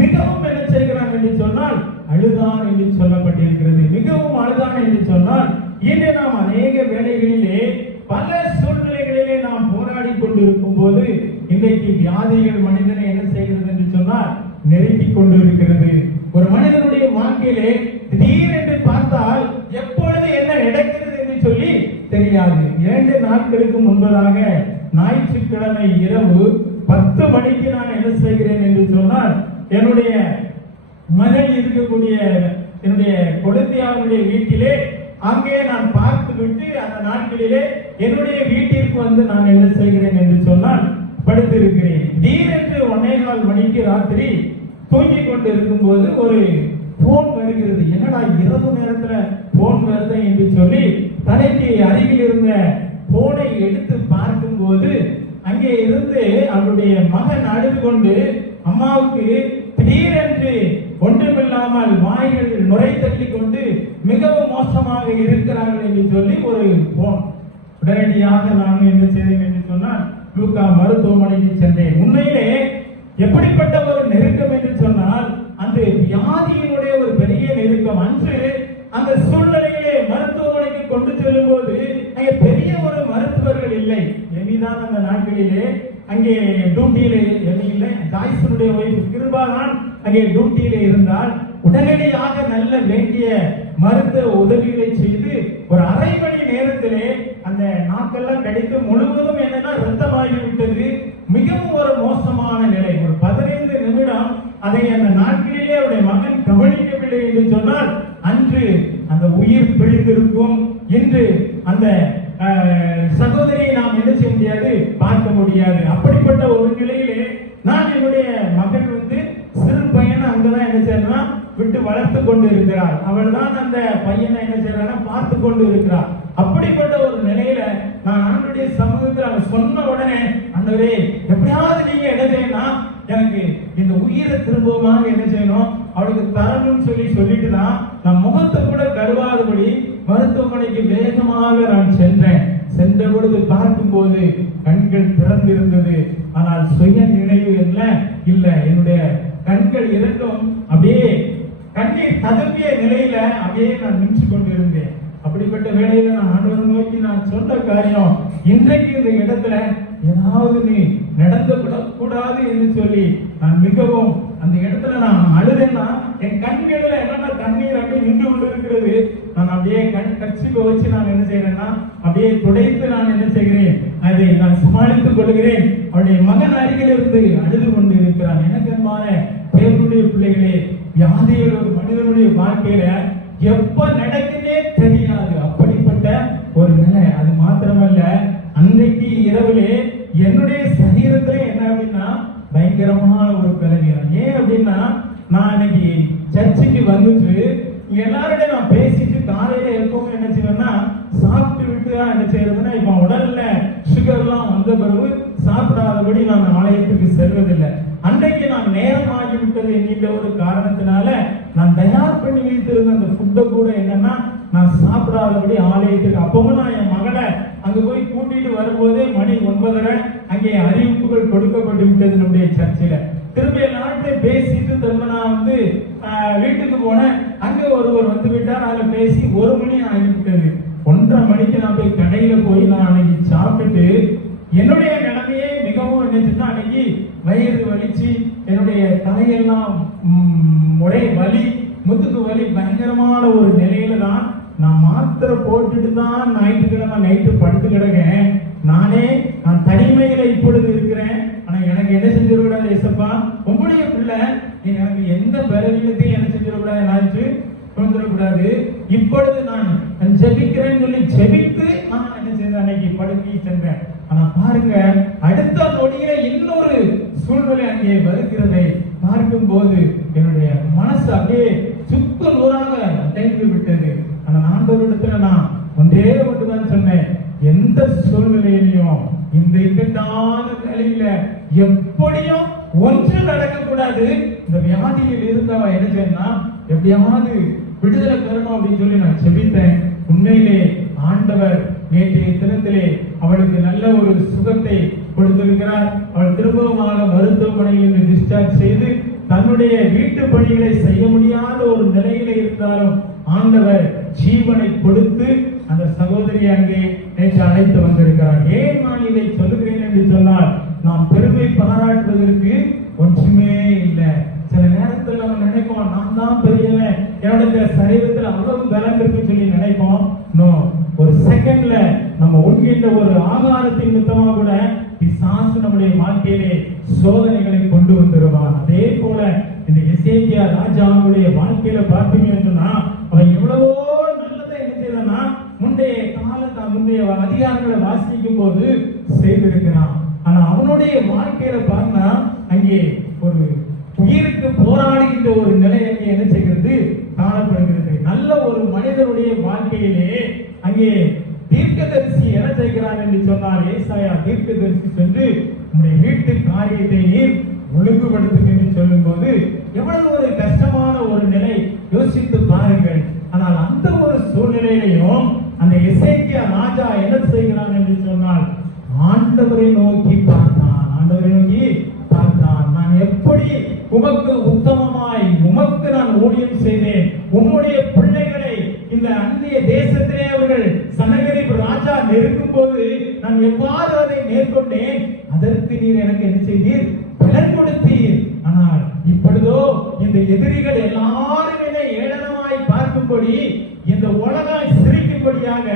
மிகவும் என்ன செய்கிறான் என்று சொன்னால் அழுதான் என்று சொல்லப்பட்டிருக்கிறது. மிகவும் அழுதான் என்று சொன்னால், இன்று நாம் அநேக வேளைகளிலே பல சூழ்நிலைகளிலே நாம் போராடி கொண்டிருக்கும் போது இன்றைக்கு வியாதிகள் மனிதனை என்ன செய்கிறது என்று சொன்னால் நெருங்கிக் கொண்டிருக்கிறது. ஒரு மனிதனுடைய வாழ்க்கையிலே திடீரென்று பார்த்தால் எப்பொழுது என்ன நடக்கிறது என்று சொல்லி தெரியாது. 2 நாட்களுக்கு முன்பதாக ஞாயிற்றுக்கிழமை இரவு 10 மணிக்கு நான் என்ன செய்கிறேன் என்று சொன்னால், என்னுடைய மகள் இருக்கக்கூடிய என்னுடைய கொழுந்தியாருடைய வீட்டிலே அங்கே நான் பார்த்து விட்டு அந்த நாட்களிலே என்னுடைய வீட்டிற்கு வந்து நான் என்ன செய்கிறேன் என்று சொன்னால் படுத்திருக்கிறேன். திடீரென்று 1:15 மணிக்கு ராத்திரி தூங்கிக் கொண்டு இருக்கும் போது ஒரு போன் வருகிறது. என்னடா இரவு நேரத்துல போன் வருது என்று சொல்லி தலைக்கு அருகில் இருந்த போனை எடுத்து பார்க்கும்போது அங்கே இருந்து அவருடைய மகன் அழுது கொண்டு அம்மாவுக்கு திடீரென்று ஒன்றுமில்லாமல் வாய்கள் நுரை தள்ளி கொண்டு மிகவும் மோசமாக இருக்கிறார்கள் என்று சொல்லி ஒரு போன். உடனடியாக நான் என்ன செய்தேன் என்று சொன்னால் லூக்கா மருத்துவமனைக்கு சென்றேன். உண்மையிலே எப்படிப்பட்ட ஒரு நெருக்கம் என்று சொன்னால் அந்த வியாதியினுடைய ஒரு பெரிய நெருக்கம். அன்று அந்த சூழ்நிலையிலே மருத்துவமனைக்கு கொண்டு செல்லும் போது அங்கே பெரிய ஒரு மருத்துவர்கள் இல்லை. எனிதான் அந்த நாட்களிலே அங்கே டியூட்டியிலே இல்லை, ஜாய்சனுடைய ஒய்ஃப் கிருபா தான் அங்கே டியூட்டியிலே இருந்தால் உடனடியாக நல்ல வேண்டிய மருத்துவ உதவிகளை செய்து ஒரு அரை மணி நேரத்திலே அந்த நாட்கள்லாம் கிடைத்து முழுவதும் என்னன்னா ரத்தமாகிவிட்டது. மிகவும் ஒரு மோசமான நிலை. ஒரு 15 நிமிடம் அதை அந்த நாட்களிலே அவருடைய மகன் கவனிக்கவில்லை என்று சொன்னால் அன்று அந்த உயிர் பிழிந்திருக்கும். இன்று அந்த சகோதரியை நாம் என்ன செய்ய முடியாது, பார்க்க முடியாது. அப்படிப்பட்ட ஒரு நிலையிலே நான் என்னுடைய மகன் சிறு பையனை அங்கதான் என்ன செய்யறான் விட்டு வளர்த்து கொண்டு இருக்கிறார். அவள் தான் அந்த பையனை என்ன செய்யறான்னா பார்த்து கொண்டு இருக்கிறார். அப்படிப்பட்ட ஒரு நிலையில நான் ஆண்டுடைய சமூகத்தில் அவன் சொன்ன உடனே, ஆண்டவரே எப்படியாவது நீங்க என்ன செய்யணும், எனக்கு இந்த உயிரை திரும்பமாக என்ன செய்யணும் அவளுக்கு தரணும்னு சொல்லிட்டு தான் நான் முகத்தை கூட கருவாதபடி மருத்துவமனைக்கு வேகமாக நான் சென்றேன். சென்ற பொழுது பார்க்கும் போது கண்கள் திறந்திருந்தது. ஆனால் சுய நினைவு இல்லை. என்னுடைய கண்கள் இரண்டும் அப்படியே கண்ணீர் ததும்பிய நிலையில அப்படியே நான் நின்று கொண்டிருந்தேன். அப்படிப்பட்ட வேளையில நான் ஆண்டவரை நோக்கி நான் சொன்ன காரியம், இன்றைக்கு இந்த இடத்துல ஏதாவது நீ நடந்து கூடாது என்று சொல்லி நான் மிகவும் அந்த இடத்துல நான் அழுதேன்னா என் கண்களில் என்னன்னா தண்ணீர் அப்படியே நின்று கொண்டு இருக்கிறது. நான் அப்படியே கட்சிக்கு வச்சு நான் என்ன செய்யறேன்னா அப்படியே துடைத்து நான் என்ன செய்கிறேன், அதை நான் சமாளித்துக் கொள்கிறேன். அவருடைய மகன் அருகில் இருந்து அழுது கொண்டு இருக்கிறான். எனக்கு அன்பான தேவனுடைய பிள்ளைகளே, வியாதிகள் ஒரு மனிதனுடைய வாழ்க்கையில எப்ப நடக்குதே தெரியாது. அப்படிப்பட்ட ஒரு நிலை. அது மாத்திரமல்ல, அன்றைக்கு இரவிலே என்னுடைய சரீரத்திலே என்ன அப்படின்னா பயங்கரமான ஒரு பலவீனம். ஏன் அப்படின்னா நான் அன்னைக்கு சர்ச்சுக்கு வந்துட்டு எல்லாருடைய நான் பேசிட்டு காலையில எப்பவும் என்ன செய்வேன்னா சாப்பிட்டு விட்டு தான் என்ன செய்யறதுன்னா, இப்ப உடல்ல சுகர்லாம் வந்த பிறகு சாப்பிடாதபடி நான் ஆலயத்துக்கு செல்வதில்லை. அன்றைக்கு நான் நேரமாகி விட்டது என்கின்ற ஒரு காரணத்தினால நான் தயார் பண்ணி வைத்திருந்த அந்த ஃபுட்டை கூட என்னன்னா நான் சாப்பிடாதபடி ஆலயத்துக்கு, அப்பவும் நான் என் மகளை அங்க போய் கூட்டிட்டு வரும்போதே மணி 9:30 அங்கே அறிவிப்புகள் கொடுக்கப்பட்டு விட்டது நம்முடைய சர்ச்சில. திரும்ப நாட்டை பேசிட்டு திரும்ப நான் வீட்டுக்கு போனேன். அங்க ஒருவர் வந்து விட்டார். அதுல பேசி 1 மணி ஆகிவிட்டது. 1:30 மணிக்கு நான் போய் கடையில போய் நான் அன்னைக்கு சாப்பிட்டுட்டு என்னுடைய நிலைமையே மிகவும் நினைச்சுன்னா அன்னைக்கு வயிறு வலிச்சு என்னுடைய தலையெல்லாம் ஒரே வலி, முதுகு வலி, பயங்கரமான ஒரு நிலையில தான் நான் மாத்திரை போட்டுட்டு தான் ஞாயிற்றுக்கிழமை நைட்டு படுத்து கிடக்கேன். நான் தனிமையில இப்பொழுது இருக்கிறேன். ஆனா எனக்கு என்ன செஞ்சிடக்கூடாது, ஏசப்பா உங்களுடைய பிள்ளை எனக்கு எந்த பலவீனத்தையும் என்ன செஞ்சிடக்கூடாது, என்னாச்சு கொண்டுடக்கூடாது. இப்பொழுது நான் ஜெபிக்கிறேன்னு சொல்லி ஜெபித்து நான் என்ன செய்தேன், அன்னைக்கு படுக்கை சென்றேன். ஆனா பாருங்க, அடுத்த நொடியில இன்னொரு சூழ்நிலை அங்கே வருகிறதை பார்க்கும் போது என்னுடைய மனசு அப்படியே சுக்கு நூறாக அடைந்து விட்டது. ஆனா ஆண்டவரிடத்துல நான் ஒன்றுதான் சொன்னேன், எந்த சூழ்நிலையிலையும் இந்த இக்கட்டான நிலையில எப்படியும் ஒன்று நடக்கக்கூடாது. இந்த வியாதியில் இருந்தவ என்ன செய்யணும்னா எப்படியாவது விடுதலை பெறணும் அப்படின்னு சொல்லி நான் செபித்தேன். உண்மையிலே ஆண்டவர் நேற்றைய தினத்திலே அவளுக்கு நல்ல ஒரு சுகத்தை கொடுத்திருக்கிறார். அவள் திரும்பமாக மருத்துவமனையில் டிஸ்சார்ஜ் செய்து தன்னுடைய வீட்டு பணிகளை செய்ய முடியாத ஒரு நிலையில இருந்தாலும் ஆண்டவர் ஜீவனை கொடுத்து அந்த சகோதரி அங்கே நேற்று அழைத்து வந்திருக்கிறார். ஏன் நான் இதை சொல்லுகிறேன் என்று சொன்னால், நாம் பெருமை பாராட்டுவதற்கு ஒன்றுமே இல்லை. சில நேரத்தில் நம்ம நினைப்போம், நான் தான் பெரியவன், என்னுடைய சரீரத்தில் அவ்வளவு பலம் இருக்குன்னு சொல்லி நினைப்போம். ஒரு செகண்ட்ல நம்ம உண்கின்ற ஒரு ஆகாரத்தின் நிமித்தமாக கூட பிசாசு நம்முடைய வாழ்க்கையிலே சோதனைகளை கொண்டு வந்துடுவான். அதே போல இந்த எசேக்கியா ராஜாவுடைய வாழ்க்கையில பார்த்தீங்கன்னா அவன் எவ்வளவோ நல்லதை என்ன செய்யறா முந்தைய அதிகாரங்களை வாசிக்கும் போது செய்திருக்கிறான். ஆனா அவனுடைய வாழ்க்கையில பார்த்தா அங்கே ஒரு உயிருக்கு போராடுகின்ற ஒரு நிலை அங்கே என்ன செய்கிறது காணப்படுகிறது. நல்ல ஒரு மனிதனுடைய வாழ்க்கையிலே அங்கே தீர்க்கதரிசி என்ன செய்கிறார் என்று சொன்னால், ஏசாயா தீர்க்கதரிசி சென்று உங்களுடைய வீட்டு காரியத்தை நீர் ஒழுங்குபடுத்தும் என்று சொல்லும் போது எவ்வளவு ஒரு கஷ்டமான ஒரு நிலை யோசித்து பாருங்கள். ஆனால் அந்த ஒரு சூழ்நிலையிலையும் அந்த எசேக்கியா ராஜா என்ன செய்கிறான் என்று சொன்னால், ஆண்டவரை நோக்கி பார்த்தான். ஆண்டவரை நோக்கி பார்த்தான். நான் எப்படி உமக்கு உத்தமமாய் உமக்கு நான் ஊழியம் செய்தேன், உம்முடைய பிள்ளைகளை இந்த அந்நிய தேசத்திலே அவர்கள் சனகரிப்பு ராஜா நெருக்கும் போது நான் எவ்வாறு அதை மேற்கொண்டேன், அதற்கு நீர் எனக்கு என்ன செய்தீர், பலன் கொடுத்தீர். ஆனால் இப்பொழுதோ இந்த எதிரிகள் எல்லாரும் என்னை ஏளனமாய் பார்க்கும்படி, இந்த உலகாய் சிரிக்கும்படியாக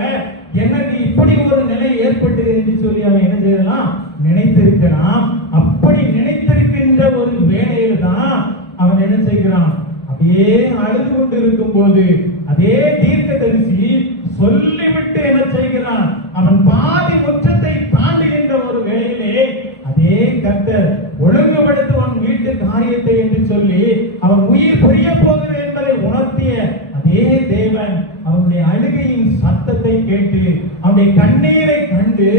எனக்கு இப்படி ஒரு நிலை ஏற்பட்டது என்று சொல்லி அவன் என்ன செய்யலாம், நினைத்திருக்கிறான். அப்படி நினைத்திருக்கின்ற ஒரு வேளையில் தான் அவன் என்ன செய்கிறான், அப்படியே அழுது கொண்டு இருக்கும் போது அதே தீர்க்கதரிசி சொல்லிவிட்டு என்ன செய்கிறான், அவன் பாதி முற்றத்தை தாண்டுகின்ற ஒரு வேளையிலே அதே கர்த்தர் ஒழுங்குபடுத்துவன் வீட்டு காரியத்தை என்று சொல்லி அவன் உயிர் புரிய போகிறது என்பதை உணர்த்திய அதே தேவன் அவனுடைய அழுகையின் சத்தத்தை கேட்டு அவனுடைய கண்ணீரை கண்டு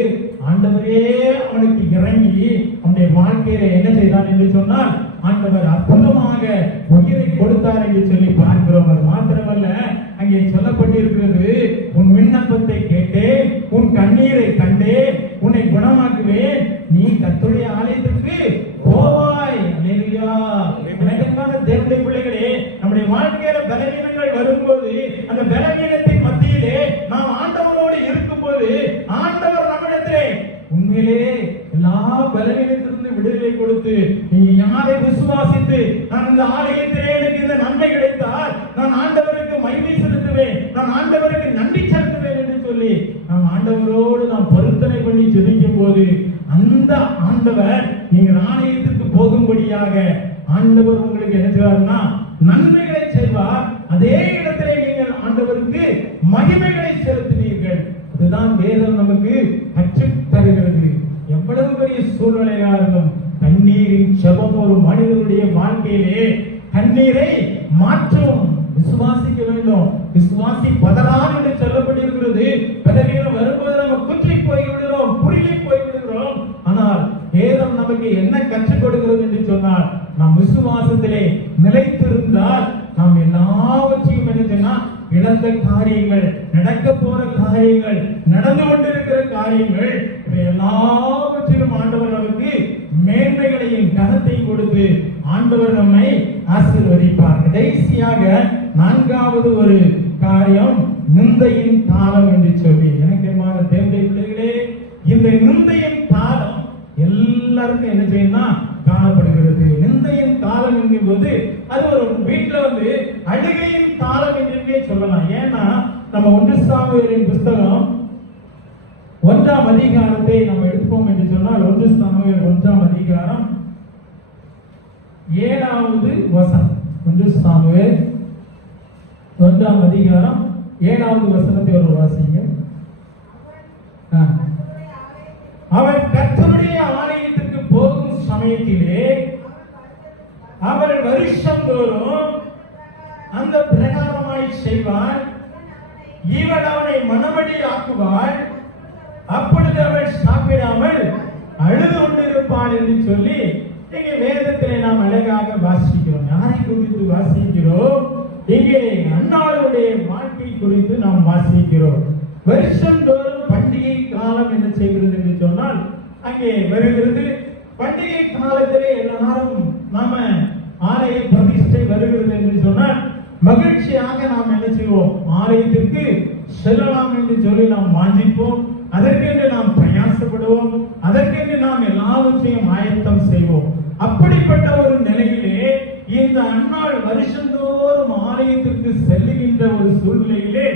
ஆண்டவரே அவனுக்கு இறங்கி அவனுடைய வாழ்க்கையில என்ன செய்தான் என்று சொன்னால், ஆண்டவர் அற்புதமாக உயிரை கொடுத்தார் என்று சொல்லி பார்க்கிறோம். அது மாத்திரமல்ல, அங்கே சொல்லப்பட்டிருக்கிறது, உன் விண்ணப்பத்தை கேட்டேன், உன் கண்ணீரை கண்டேன், உன்னை குணமாக்குவேன், நீ கர்த்தருடைய ஆலயத்திற்கு போவாய். அல்லேலூயா. எனக்கான தேவனுடைய பிள்ளைகளே, நம்முடைய வாழ்க்கையில பலவீனங்கள் வரும்போது அந்த பலவீனத்தின் மத்தியிலே நாம் ஆண்டவரோடு இருக்கும்போது ஆண்டவர் நம்மிடத்திலே உண்மையிலே எல்லா பலவீனத்திலிருந்து விடுதலை கொடுத்து, நீங்க யாரை விசுவாசித்து நான் இந்த ஆலயத்திலே எனக்கு இந்த நன்மை கிடைத்தால் நான் ஆண்டவருக்கு மகிமை செலுத்துவேன், நான் ஆண்டவருக்கு நன்றி செலுத்துவேன் என்று சொல்லி நாம் ஆண்டவரோடு நாம் பொருத்தனை பண்ணி ஜெபிக்கும் போது அந்த ஆண்டவர் நீங்கள் ஆலயத்திற்கு போகும்படியாக ஆண்டவர் உங்களுக்கு என்ன செய்வார்னா நன்மைகளை செய்வார். அதே இடத்திலே நீங்கள் ஆண்டவருக்கு மகிமைகளை செலுத்தினீர்கள். அதுதான் வேதம் நமக்கு கற்றுத் தருகிறது. எவ்வளவு பெரிய சூழ்நிலையா இருக்கும், கண்ணீரின் ஜெபம் ஒரு மனிதனுடைய வாழ்க்கையிலே கண்ணீரை மாற்றும். விசுவாசிக்க வேண்டும். விசுவாசி பதறான் என்று சொல்லப்பட்டிருக்கிறது. பலவீனம் வரும்போது நம்ம குற்றி போய்விடுகிறோம், புரிகி போய்விடுகிறோம். ஆனால் வேதம் நமக்கு என்ன கற்றுக் கொடுக்கிறது என்று சொன்னால், நாம் விசுவாசத்திலே நிலைத்திருந்தால் நாம் எல்லாவற்றையும் என்ன சொன்னால், இழந்த காரியங்கள், நடக்க போற காரியங்கள், நடந்து கொண்டிருக்கிற காரியங்கள், இவை எல்லாவற்றிலும் ஆண்டவர் நமக்கு மேன்மைகளையும் கனத்தை கொடுத்து ஆண்டவர் நம்மை ஆசீர்வதிப்பார். கடைசியாக நான்காவது ஒரு காரியம், நிந்தையின் காலம் என்று சொல்லி, எனக்கு தேவனுடைய பிள்ளைகளே, இந்த நிந்தையின் காலம் எல்லாருக்கும் என்ன செய்யணும்னா காணப்படுகிறது. நிந்தையின் காலம் என்கும்போது அது ஒரு வீட்டுல அழுகையின் காலம் என்றே சொல்லலாம். ஏன்னா நம்ம 1 சாமுவேலின் புஸ்தகம் 1ஆம் அதிகாரத்தை நம்ம எடுப்போம் என்று சொன்னால், 1 சாமுவேல் 1ஆம் அதிகாரம் 7வது வசனம். 1 சாமுவேல் 1ஆம் அதிகாரம் 7வது வசனத்தை ஒரு வாசிங்க. அவன் கர்த்தருடைய ஆலயத்திற்கு போகும் சமயத்திலே அவன் வருஷந்தோறும் அந்த பிரகாரமாய் செய்வான். இவன் அவனை மனமடி ஆக்குவாள். அப்பொழுது அவள் சாப்பிடாமல் அழுது கொண்டிருப்பாள் என்று சொல்லி இங்கே வேதத்திலே நாம் அழகாக வாசிக்கிறோம். யாரை குறித்து வாசிக்கிறோம்? இங்கே அன்னாளுடைய வாழ்க்கை குறித்து நாம் வாசிக்கிறோம். வருஷந்தோறும் பண்டிகை காலம் என்ன செய்கிறது என்று சொன்னால் அங்கே வருகிறது. பண்டிகை காலத்திலே எல்லாரும் நாம ஆலய பிரதிஷ்டை வருகிறது என்று சொன்னால் மகிழ்ச்சியாக நாம் என்ன செய்வோம், ஆலயத்திற்கு செல்லலாம் என்று சொல்லி நாம் வாஞ்சிப்போம். அதற்கென்று நாம் பிரயாசப்படுவோம். அதற்கென்று நாம் எல்லாவற்றையும் ஆயத்தம் செய்வோம். அப்படிப்பட்ட ஒரு நிலையிலே இந்த அன்னாள் வருஷந்தோறும் ஆலயத்திற்கு செல்லுகின்ற ஒரு சூழ்நிலையிலே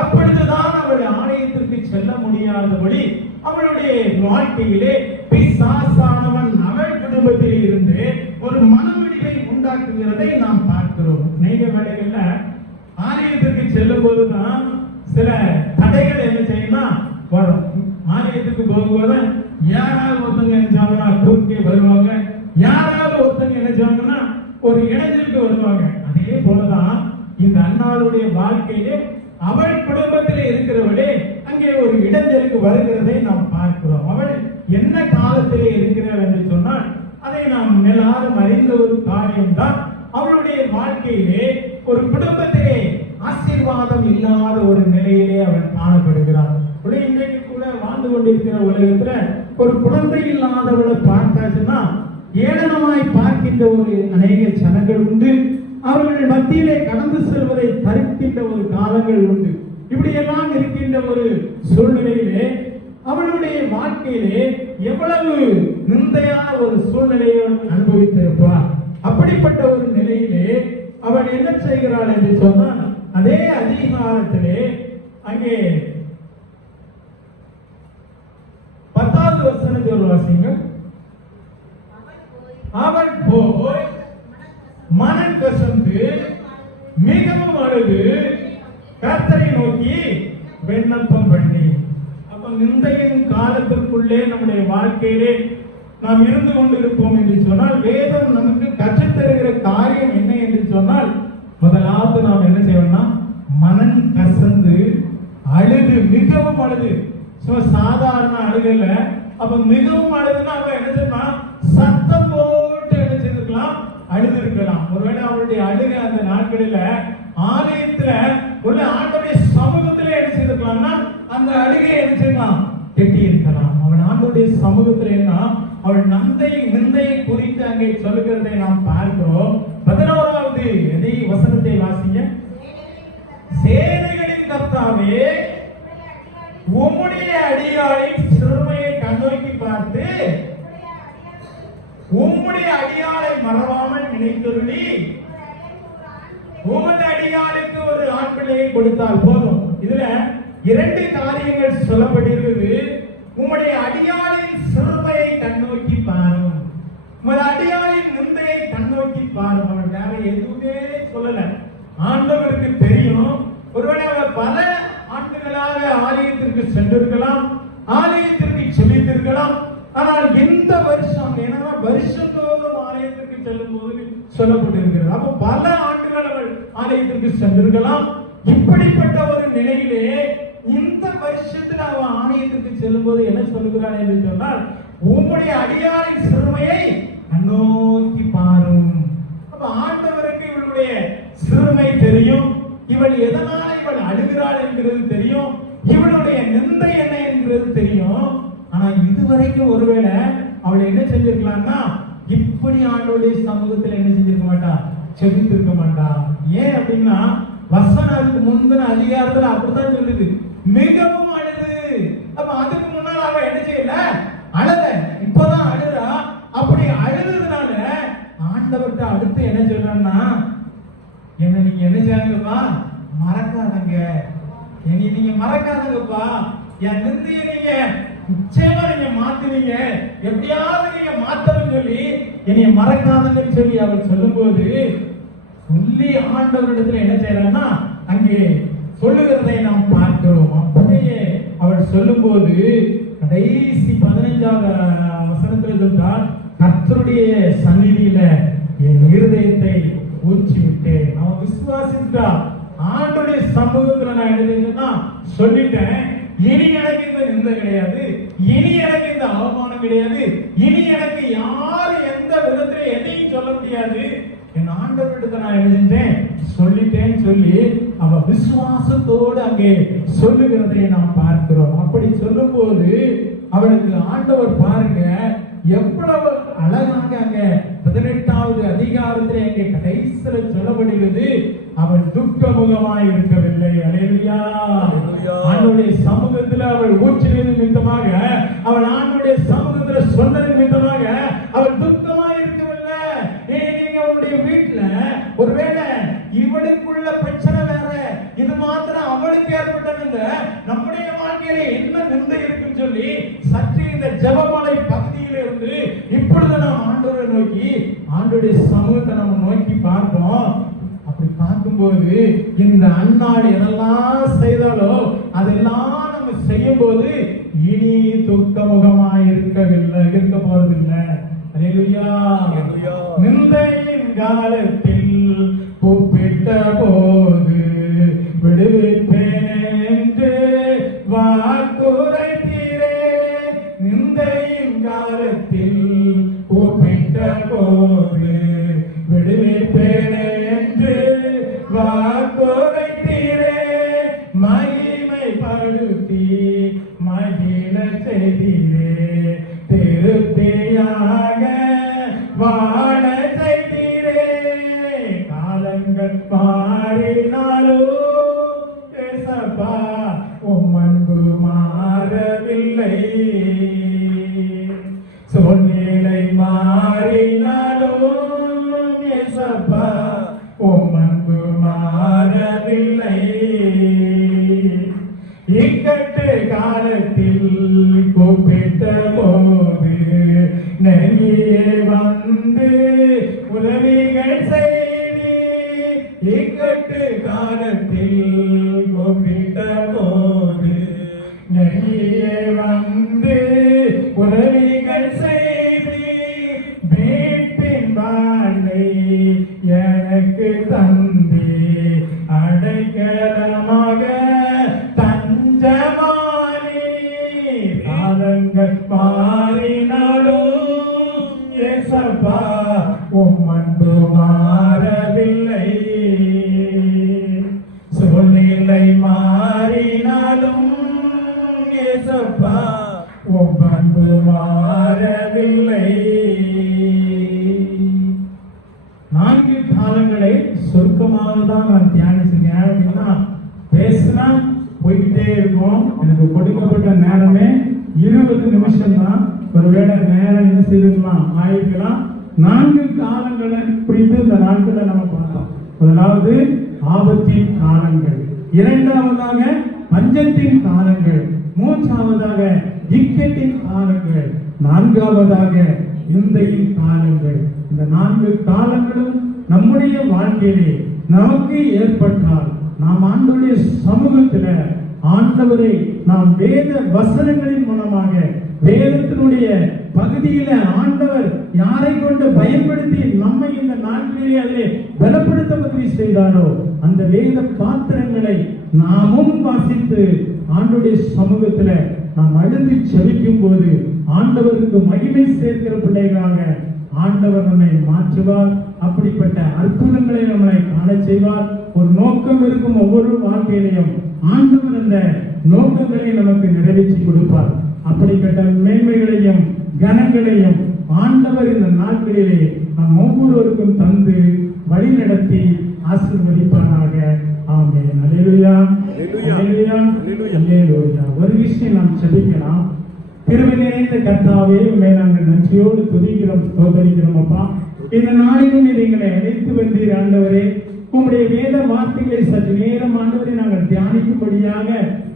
அப்பொழுதுதான் அவள் ஆலயத்திற்கு செல்ல முடியாதபடி அவளுடைய வாழ்க்கையிலே பிசாசானவன் அவள் குடும்பத்தில் இருந்து ஒரு மனவெடிவை உண்டாக்குகிறதை நாம் பார்க்கிறோம். அநேக வேளைகள்ல ஆலயத்திற்கு செல்லும் போதுதான் சில தடைகள் என்ன செய்யணும் வரும். ஆலயத்துக்கு போகும்போது யாராவது ஒருத்தங்க நினைச்சாங்கன்னா குறுக்கே வருவாங்க. யாராவது ஒருத்தங்க நினைச்சாங்கன்னா ஒரு ஒரு இடைஞ்சலுக்கு வருவாங்க. அதே போலதான் இந்த அன்னாளுடைய வாழ்க்கையிலே அவள் குடும்பத்திலே இருக்கிறவளே அங்கே ஒரு இடைஞ்சலுக்கு வருகிறதை நாம் பார்க்கிறோம். அவள் என்ன காலத்திலே இருக்கிறாள் என்று சொன்னால் அதை நாம் எல்லாரும் அறிந்த ஒரு காரியம்தான். அவளுடைய வாழ்க்கையிலே ஒரு குடும்பத்திலே ஆசீர்வாதம் இல்லாத ஒரு நிலையிலே அவள் காணப்படுகிறாள். இன்றைக்கு கூட வாழ்ந்து கொண்டிருக்கிற உலகத்துல ஒரு குழந்தை இல்லாதவளை பார்த்தாச்சுன்னா ஏளனமாய் பார்க்கின்ற ஒரு அநேக ஜனங்கள் உண்டு. அவர்கள் மத்தியிலே கடந்து செல்வதை தடுக்கின்ற ஒரு காலங்கள் உண்டு. இப்படியெல்லாம் இருக்கின்ற ஒரு சூழ்நிலையிலே அவளுடைய வாழ்க்கையிலே எவ்வளவு நிந்தையான ஒரு சூழ்நிலையை அனுபவித்திருப்பார். அப்படிப்பட்ட ஒரு நிலையிலே அவள் என்ன செய்கிறாள் என்று சொன்னால் அதே அதிகாரத்திலே அங்கே 10வது வசனத்தை ஒரு வாசிங்க. அவள் போய் மனம் கசந்து மிகவும் அழுது கர்த்தரை நோக்கி விண்ணப்பம் பண்ணி. அப்ப நிந்தையின் காலத்திற்குள்ளே நம்முடைய வாழ்க்கையிலே நாம் இருந்து கொண்டிருப்போம் என்று சொன்னால் வேதம் நமக்கு கற்றுத்தருகிற காரியம் என்ன என்று சொன்னால் முதலாவது நாம் என்ன செய்யணும்னா மனம் கசந்து அழுது மிகவும் அழுது. சாதாரண அழுகல. அப்ப மிகவும் அழுதுன்னா அவ என்ன செய்யலாம், சத்தம் போட்டு என்ன செய்திருக்கலாம், அழுது இருக்கலாம். ஒருவேளை அவருடைய அழுகை அந்த நாட்களில ஆலயத்துல ஒரு ஆண்டோடைய சமூகத்துல என்ன செய்திருக்கலாம்னா அந்த அழுகையை என்ன செய்யலாம், கெட்டி இருக்கலாம். அவன் ஆண்டோடைய சமூகத்துல என்ன அவள் நிந்தையை குறித்து அங்கே சொல்லுகிறதை நாம் பார்க்கிறோம். 11வது வசனத்தை வாசிங்க. சேனைகளின் கர்த்தாவே உம்முடைய அடியாளின் சிறுமையை கண்ணோக்கி பார்த்து உம்முடைய அடியாளை மறவாமல் நினைத்தருளி உமது அடியாளுக்கு ஒரு ஆண் பிள்ளையை கொடுத்தால் போதும். இதுல 2 காரியங்கள் சொல்லப்பட்டிருக்கிறது. உம்முடைய அடியாளின் சிறுமையை கண்ணோக்கி பாரும், உமது அடியாளின் நிந்தையை கண்ணோக்கி பாரும். அவன் வேற எதுவுமே சொல்லல. ஆண்டவருக்கு தெரியும். ஒருவேளை அவர் பல ஆண்டுகளாக ஆலயத்திற்கு சென்றிருக்கலாம், ஆலயத்திற்கு செல்லித்திருக்கலாம். ஆனால் இந்த வருஷம் ஏன்னா வருஷந்தோறும் ஆலயத்திற்கு செல்லும் போது சொல்லப்பட்டிருக்கிறது. அப்ப பல ஆண்டுகள் அவள் ஆலயத்திற்கு சென்றிருக்கலாம். இப்படிப்பட்ட ஒரு நிலையிலே இந்த வருஷத்துல அவன் ஆலயத்திற்கு செல்லும் போது என்ன சொல்லுகிறாள் என்று சொன்னால் உம்முடைய அடியாளின் சிறுமையை கண்ணோக்கி பாரும். அப்ப ஆண்டவருக்கு இவளுடைய சிறுமை தெரியும். இவள் எதனால இவள் அழுகிறாள் என்கிறது தெரியும். இவளுடைய நிந்தை என்ன என்கிறது தெரியும். ஆனா இதுவரைக்கும் ஒருவேளை அவளை என்ன செஞ்சிருக்கலாம்னா இப்படி ஆண்டோடைய சமூகத்தில் என்ன செஞ்சிருக்க மாட்டா, செபித்திருக்க மாட்டா. ஏன் அப்படின்னா வசனத்துக்கு முந்தின அதிகாரத்துல அப்படித்தான் சொல்லுது, மிகவும் அழுது. அப்ப அதுக்கு முன்னால அவ என்ன செய்யல, அழல. இப்பதான் அழுதா. அப்படி அழுதுனால ஆண்டவர்கிட்ட அடுத்து என்ன சொல்றான்னா, என்ன நீங்க என்ன செய்யாங்கப்பா, மறக்காதங்க, என்னை நீங்க மறக்காதங்கப்பா, என் நிந்தையை நீங்க நிச்சயமா நீங்க மாத்துவீங்க, எப்படியாவது நீங்க மாத்தணும் சொல்லி என்னைய மறக்காதங்கன்னு சொல்லி அவள் சொல்லும் போது சொல்லி ஆண்டவரிடத்துல என்ன செய்யறான்னா அங்கே சொல்லுகிறதை நாம் பார்க்கிறோம். அப்படியே அவள் சொல்லும் போது கடைசி 15வது வசனத்தில் சொல்றால் கர்த்தருடைய சந்நிதியில என் இருதயத்தை ஊற்றி விட்டேன். அவன் விசுவாசித்தா ஆண்டோடைய சமூகத்துல நான் எழுதுன்னா சொல்லிட்டேன், இனி எனக்கு இந்த நிந்தை கிடையாது, இனி எனக்கு இந்த அவமானம் கிடையாது, இனி எனக்கு யாரும் எந்த விதத்துல எதையும் சொல்ல முடியாது, என் ஆண்டவரிடத்தை நான் எழுதிட்டேன் சொல்லிட்டேன்னு சொல்லி அவ விசுவாசத்தோடு அங்கே சொல்லுகிறதை நாம் பார்க்கிறோம். அப்படி சொல்லும் போது அவளுக்கு ஆண்டவர் பாருங்க எவ்வளவு அழகாக அங்க 18வது அதிகாரத்திலே அங்கே கடைசியில சொல்லப்படுகிறது, அவள் துக்கமுகமாய் இருக்கவில்லை. அல்லேலூயா. ஆண்டவருடைய சமூகத்தில் அவள் ஊற்றினது நிமித்தமாக, அவள் ஆண்டவருடைய சமூகத்தில் சொன்னது நிமித்தமாக அவள் துக்கமாய் இருக்கவில்லை. நீங்க அவளுடைய வீட்டுல ஒருவேளை இவளுக்குள்ள பிரச்சனை வேற, இது மாத்திரம் அவளுக்கு ஏற்பட்டது, நம்முடைய வாழ்க்கையில என்ன நிந்தை இருக்குன்னு சொல்லி சற்று இந்த ஜெபமலை பகுதியில இருந்து இப்பொழுது நாம் ஆண்டவரை நோக்கி ஆண்டவருடைய சமூகத்தை நம்ம நோக்கி பார்ப்போம். அப்படி பார்க்கும்போது இந்த அன்னாள் எதெல்லாம் செய்தாலோ அதெல்லாம் நம்ம செய்யும் போது இனி துக்கமுகமாய் இருக்க போறதில்லை. அல்லேலூயா. நிந்தையின் காலத்தில் கூப்பிட்ட போது விடுவிப்பேன் என்று வாக்குரைத்தீரே. நிந்தையின் காலத்தில் கூப்பிட்ட போது விடுவிப்பேன் என்று வாக்குரைத்தீரே. மகிமைப்படுத்தி மகிழ செய்தீரே. திருப்தியாக வாழ செய்தீரே. காலங்கள் மாறினாலும் ஏசப்பா உம் அன்பு மாறவில்லை. சூழ்நிலை மாறினாலும் ஏசப்பா உம் அன்பு மாறவில்லை. இக்கட்டு காலத்தில் கூப்பிட்ட போது நெருங்கியே வந்து உதவிகள் செய்தி. இக்கட்டு காலத்தில் கூப்பிட்ட போது நெருங்கியே வந்து உதவிகள் செய்தி. வீட்டின் வாழை எனக்கு தந்தி அடைக்கலமாக தஞ்சமானி. காலங்கள் மாறினாலும் ஏசப்பா உம் அன்பு மாறவில்லை. சூழ்நிலை மாறினாலும் ஏசப்பா உம் அன்பு மாறவில்லை. 4 காலங்களை சுருக்கமாக தான் நான் தியானிச்சேன். அப்படின்னா பேசினா போய்கிட்டே இருக்கும். எனக்கு கொடுக்கப்பட்ட நேரமே 20 நிமிஷம் தான். ஒருவேளை நேரம் என்ன செய்யலாம் ஆயிருக்கலாம். 4 காலங்களை குறித்து இந்த நாட்களை நம்ம பார்த்தோம். முதலாவது ஆபத்தின் காலங்கள், இரண்டாவதாக பஞ்சத்தின் காலங்கள், மூன்றாவதாக இக்கட்டின் காலங்கள், நான்காவதாக நிந்தையின் காலங்கள். இந்த 4 காலங்களும் நம்முடைய வாழ்க்கையிலே நமக்கு ஏற்பட்டால் நாம் ஆண்டவருடைய சமூகத்தில் ஆண்டவரை நாம் வேத வசனங்களின் மூலமாக வேதத்தினுடைய பகுதியில ஆண்டவர் யாரை கொண்டு பயன்படுத்தி நம்மை இந்த நாட்களிலே அதிலே பலப்படுத்த உதவி செய்தாரோ அந்த வேத பாத்திரங்களை நாமும் வாசித்து ஆண்டவருடைய சமூகத்துல நாம் அழுது செபிக்கும் போது ஆண்டவருக்கு மகிமை சேர்க்கிற பிள்ளைகளாக ஆண்டவர் நம்மை மாற்றுவார். அப்படிப்பட்ட அற்புதங்களை நம்மளை காண செய்வார். ஒரு நோக்கம் இருக்கும் ஒவ்வொரு வாழ்க்கையிலையும் ஆண்டவர் அந்த நோக்கங்களை நமக்கு நிறைவேற்றி கொடுப்பார். அப்படிப்பட்ட மேன்மைகளையும் கனங்களையும் ஆண்டவர் இந்த நாட்களிலே நம் ஒவ்வொருவருக்கும் தந்து வழி நடத்தி ஆசீர்வதிப்பானாக. ஆமென். அல்லேலூயா, அல்லேலூயா, அல்லேலூயா. ஒரு விஷயம் நாம் செபிக்கலாம். கிருபை நிறைந்த கர்த்தாவே, உம்மை நாங்கள் நன்றியோடு துதிக்கிறோம், ஸ்தோத்திரிக்கிறோம். அப்பா, இந்த நாளிலும் நீர் எங்களை அழைத்து வந்தீர் ஆண்டவரே. உம்முடைய வேத வார்த்தைகளை சற்று நேரம் ஆண்டவரை நாங்கள் தியானிக்கும்படியாக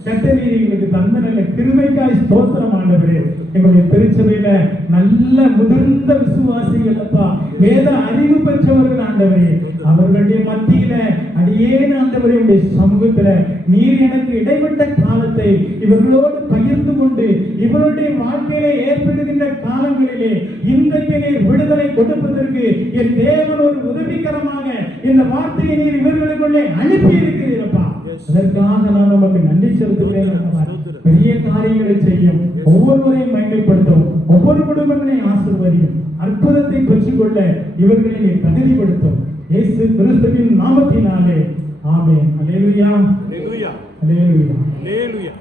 கர்த்தரீர் எங்களுக்கு தந்த நல்ல கிருபைக்காய் ஸ்தோத்திரம் ஆண்டவரே. எங்களுடைய திருச்சபையில நல்ல முதிர்ந்த விசுவாசிகள் அப்பா, வேத அறிவு பெற்றவர்கள் ஆண்டவரே. அவர்களுடைய மத்தியில அடியேன் ஆண்டவரே உடைய சமூகத்துல நீர் எனக்கு இடைப்பட்ட காலத்தை இவர்களோடு பகிர்ந்து கொண்டு இவருடைய வாழ்க்கையில ஏற்படுகின்ற காலங்களிலே இன்றைக்கு நீர் விடுதலை கொடுப்பதற்கு என் தேவன் ஒரு உதவிகரமாக இந்த வார்த்தையை நீர் இவர்களுக்குள்ளே அனுப்பி இருக்கிறீரப்பா. அதற்காக நான் நமக்கு நன்றி செலுத்துகிறேன். பெரிய காரியங்களை செய்யும், ஒவ்வொருவரையும் மகிமைப்படுத்தும், ஒவ்வொரு குடும்பங்களையும் ஆசீர்வதியும், அற்புதத்தை பெற்றுக்கொள்ள இவர்களை தகுதிப்படுத்தும். இயேசு கிறிஸ்துவின் நாமத்தினாலே ஆமென். அல்லேலூயா, அல்லேலூயா, அல்லேலூயா, அல்லேலூயா.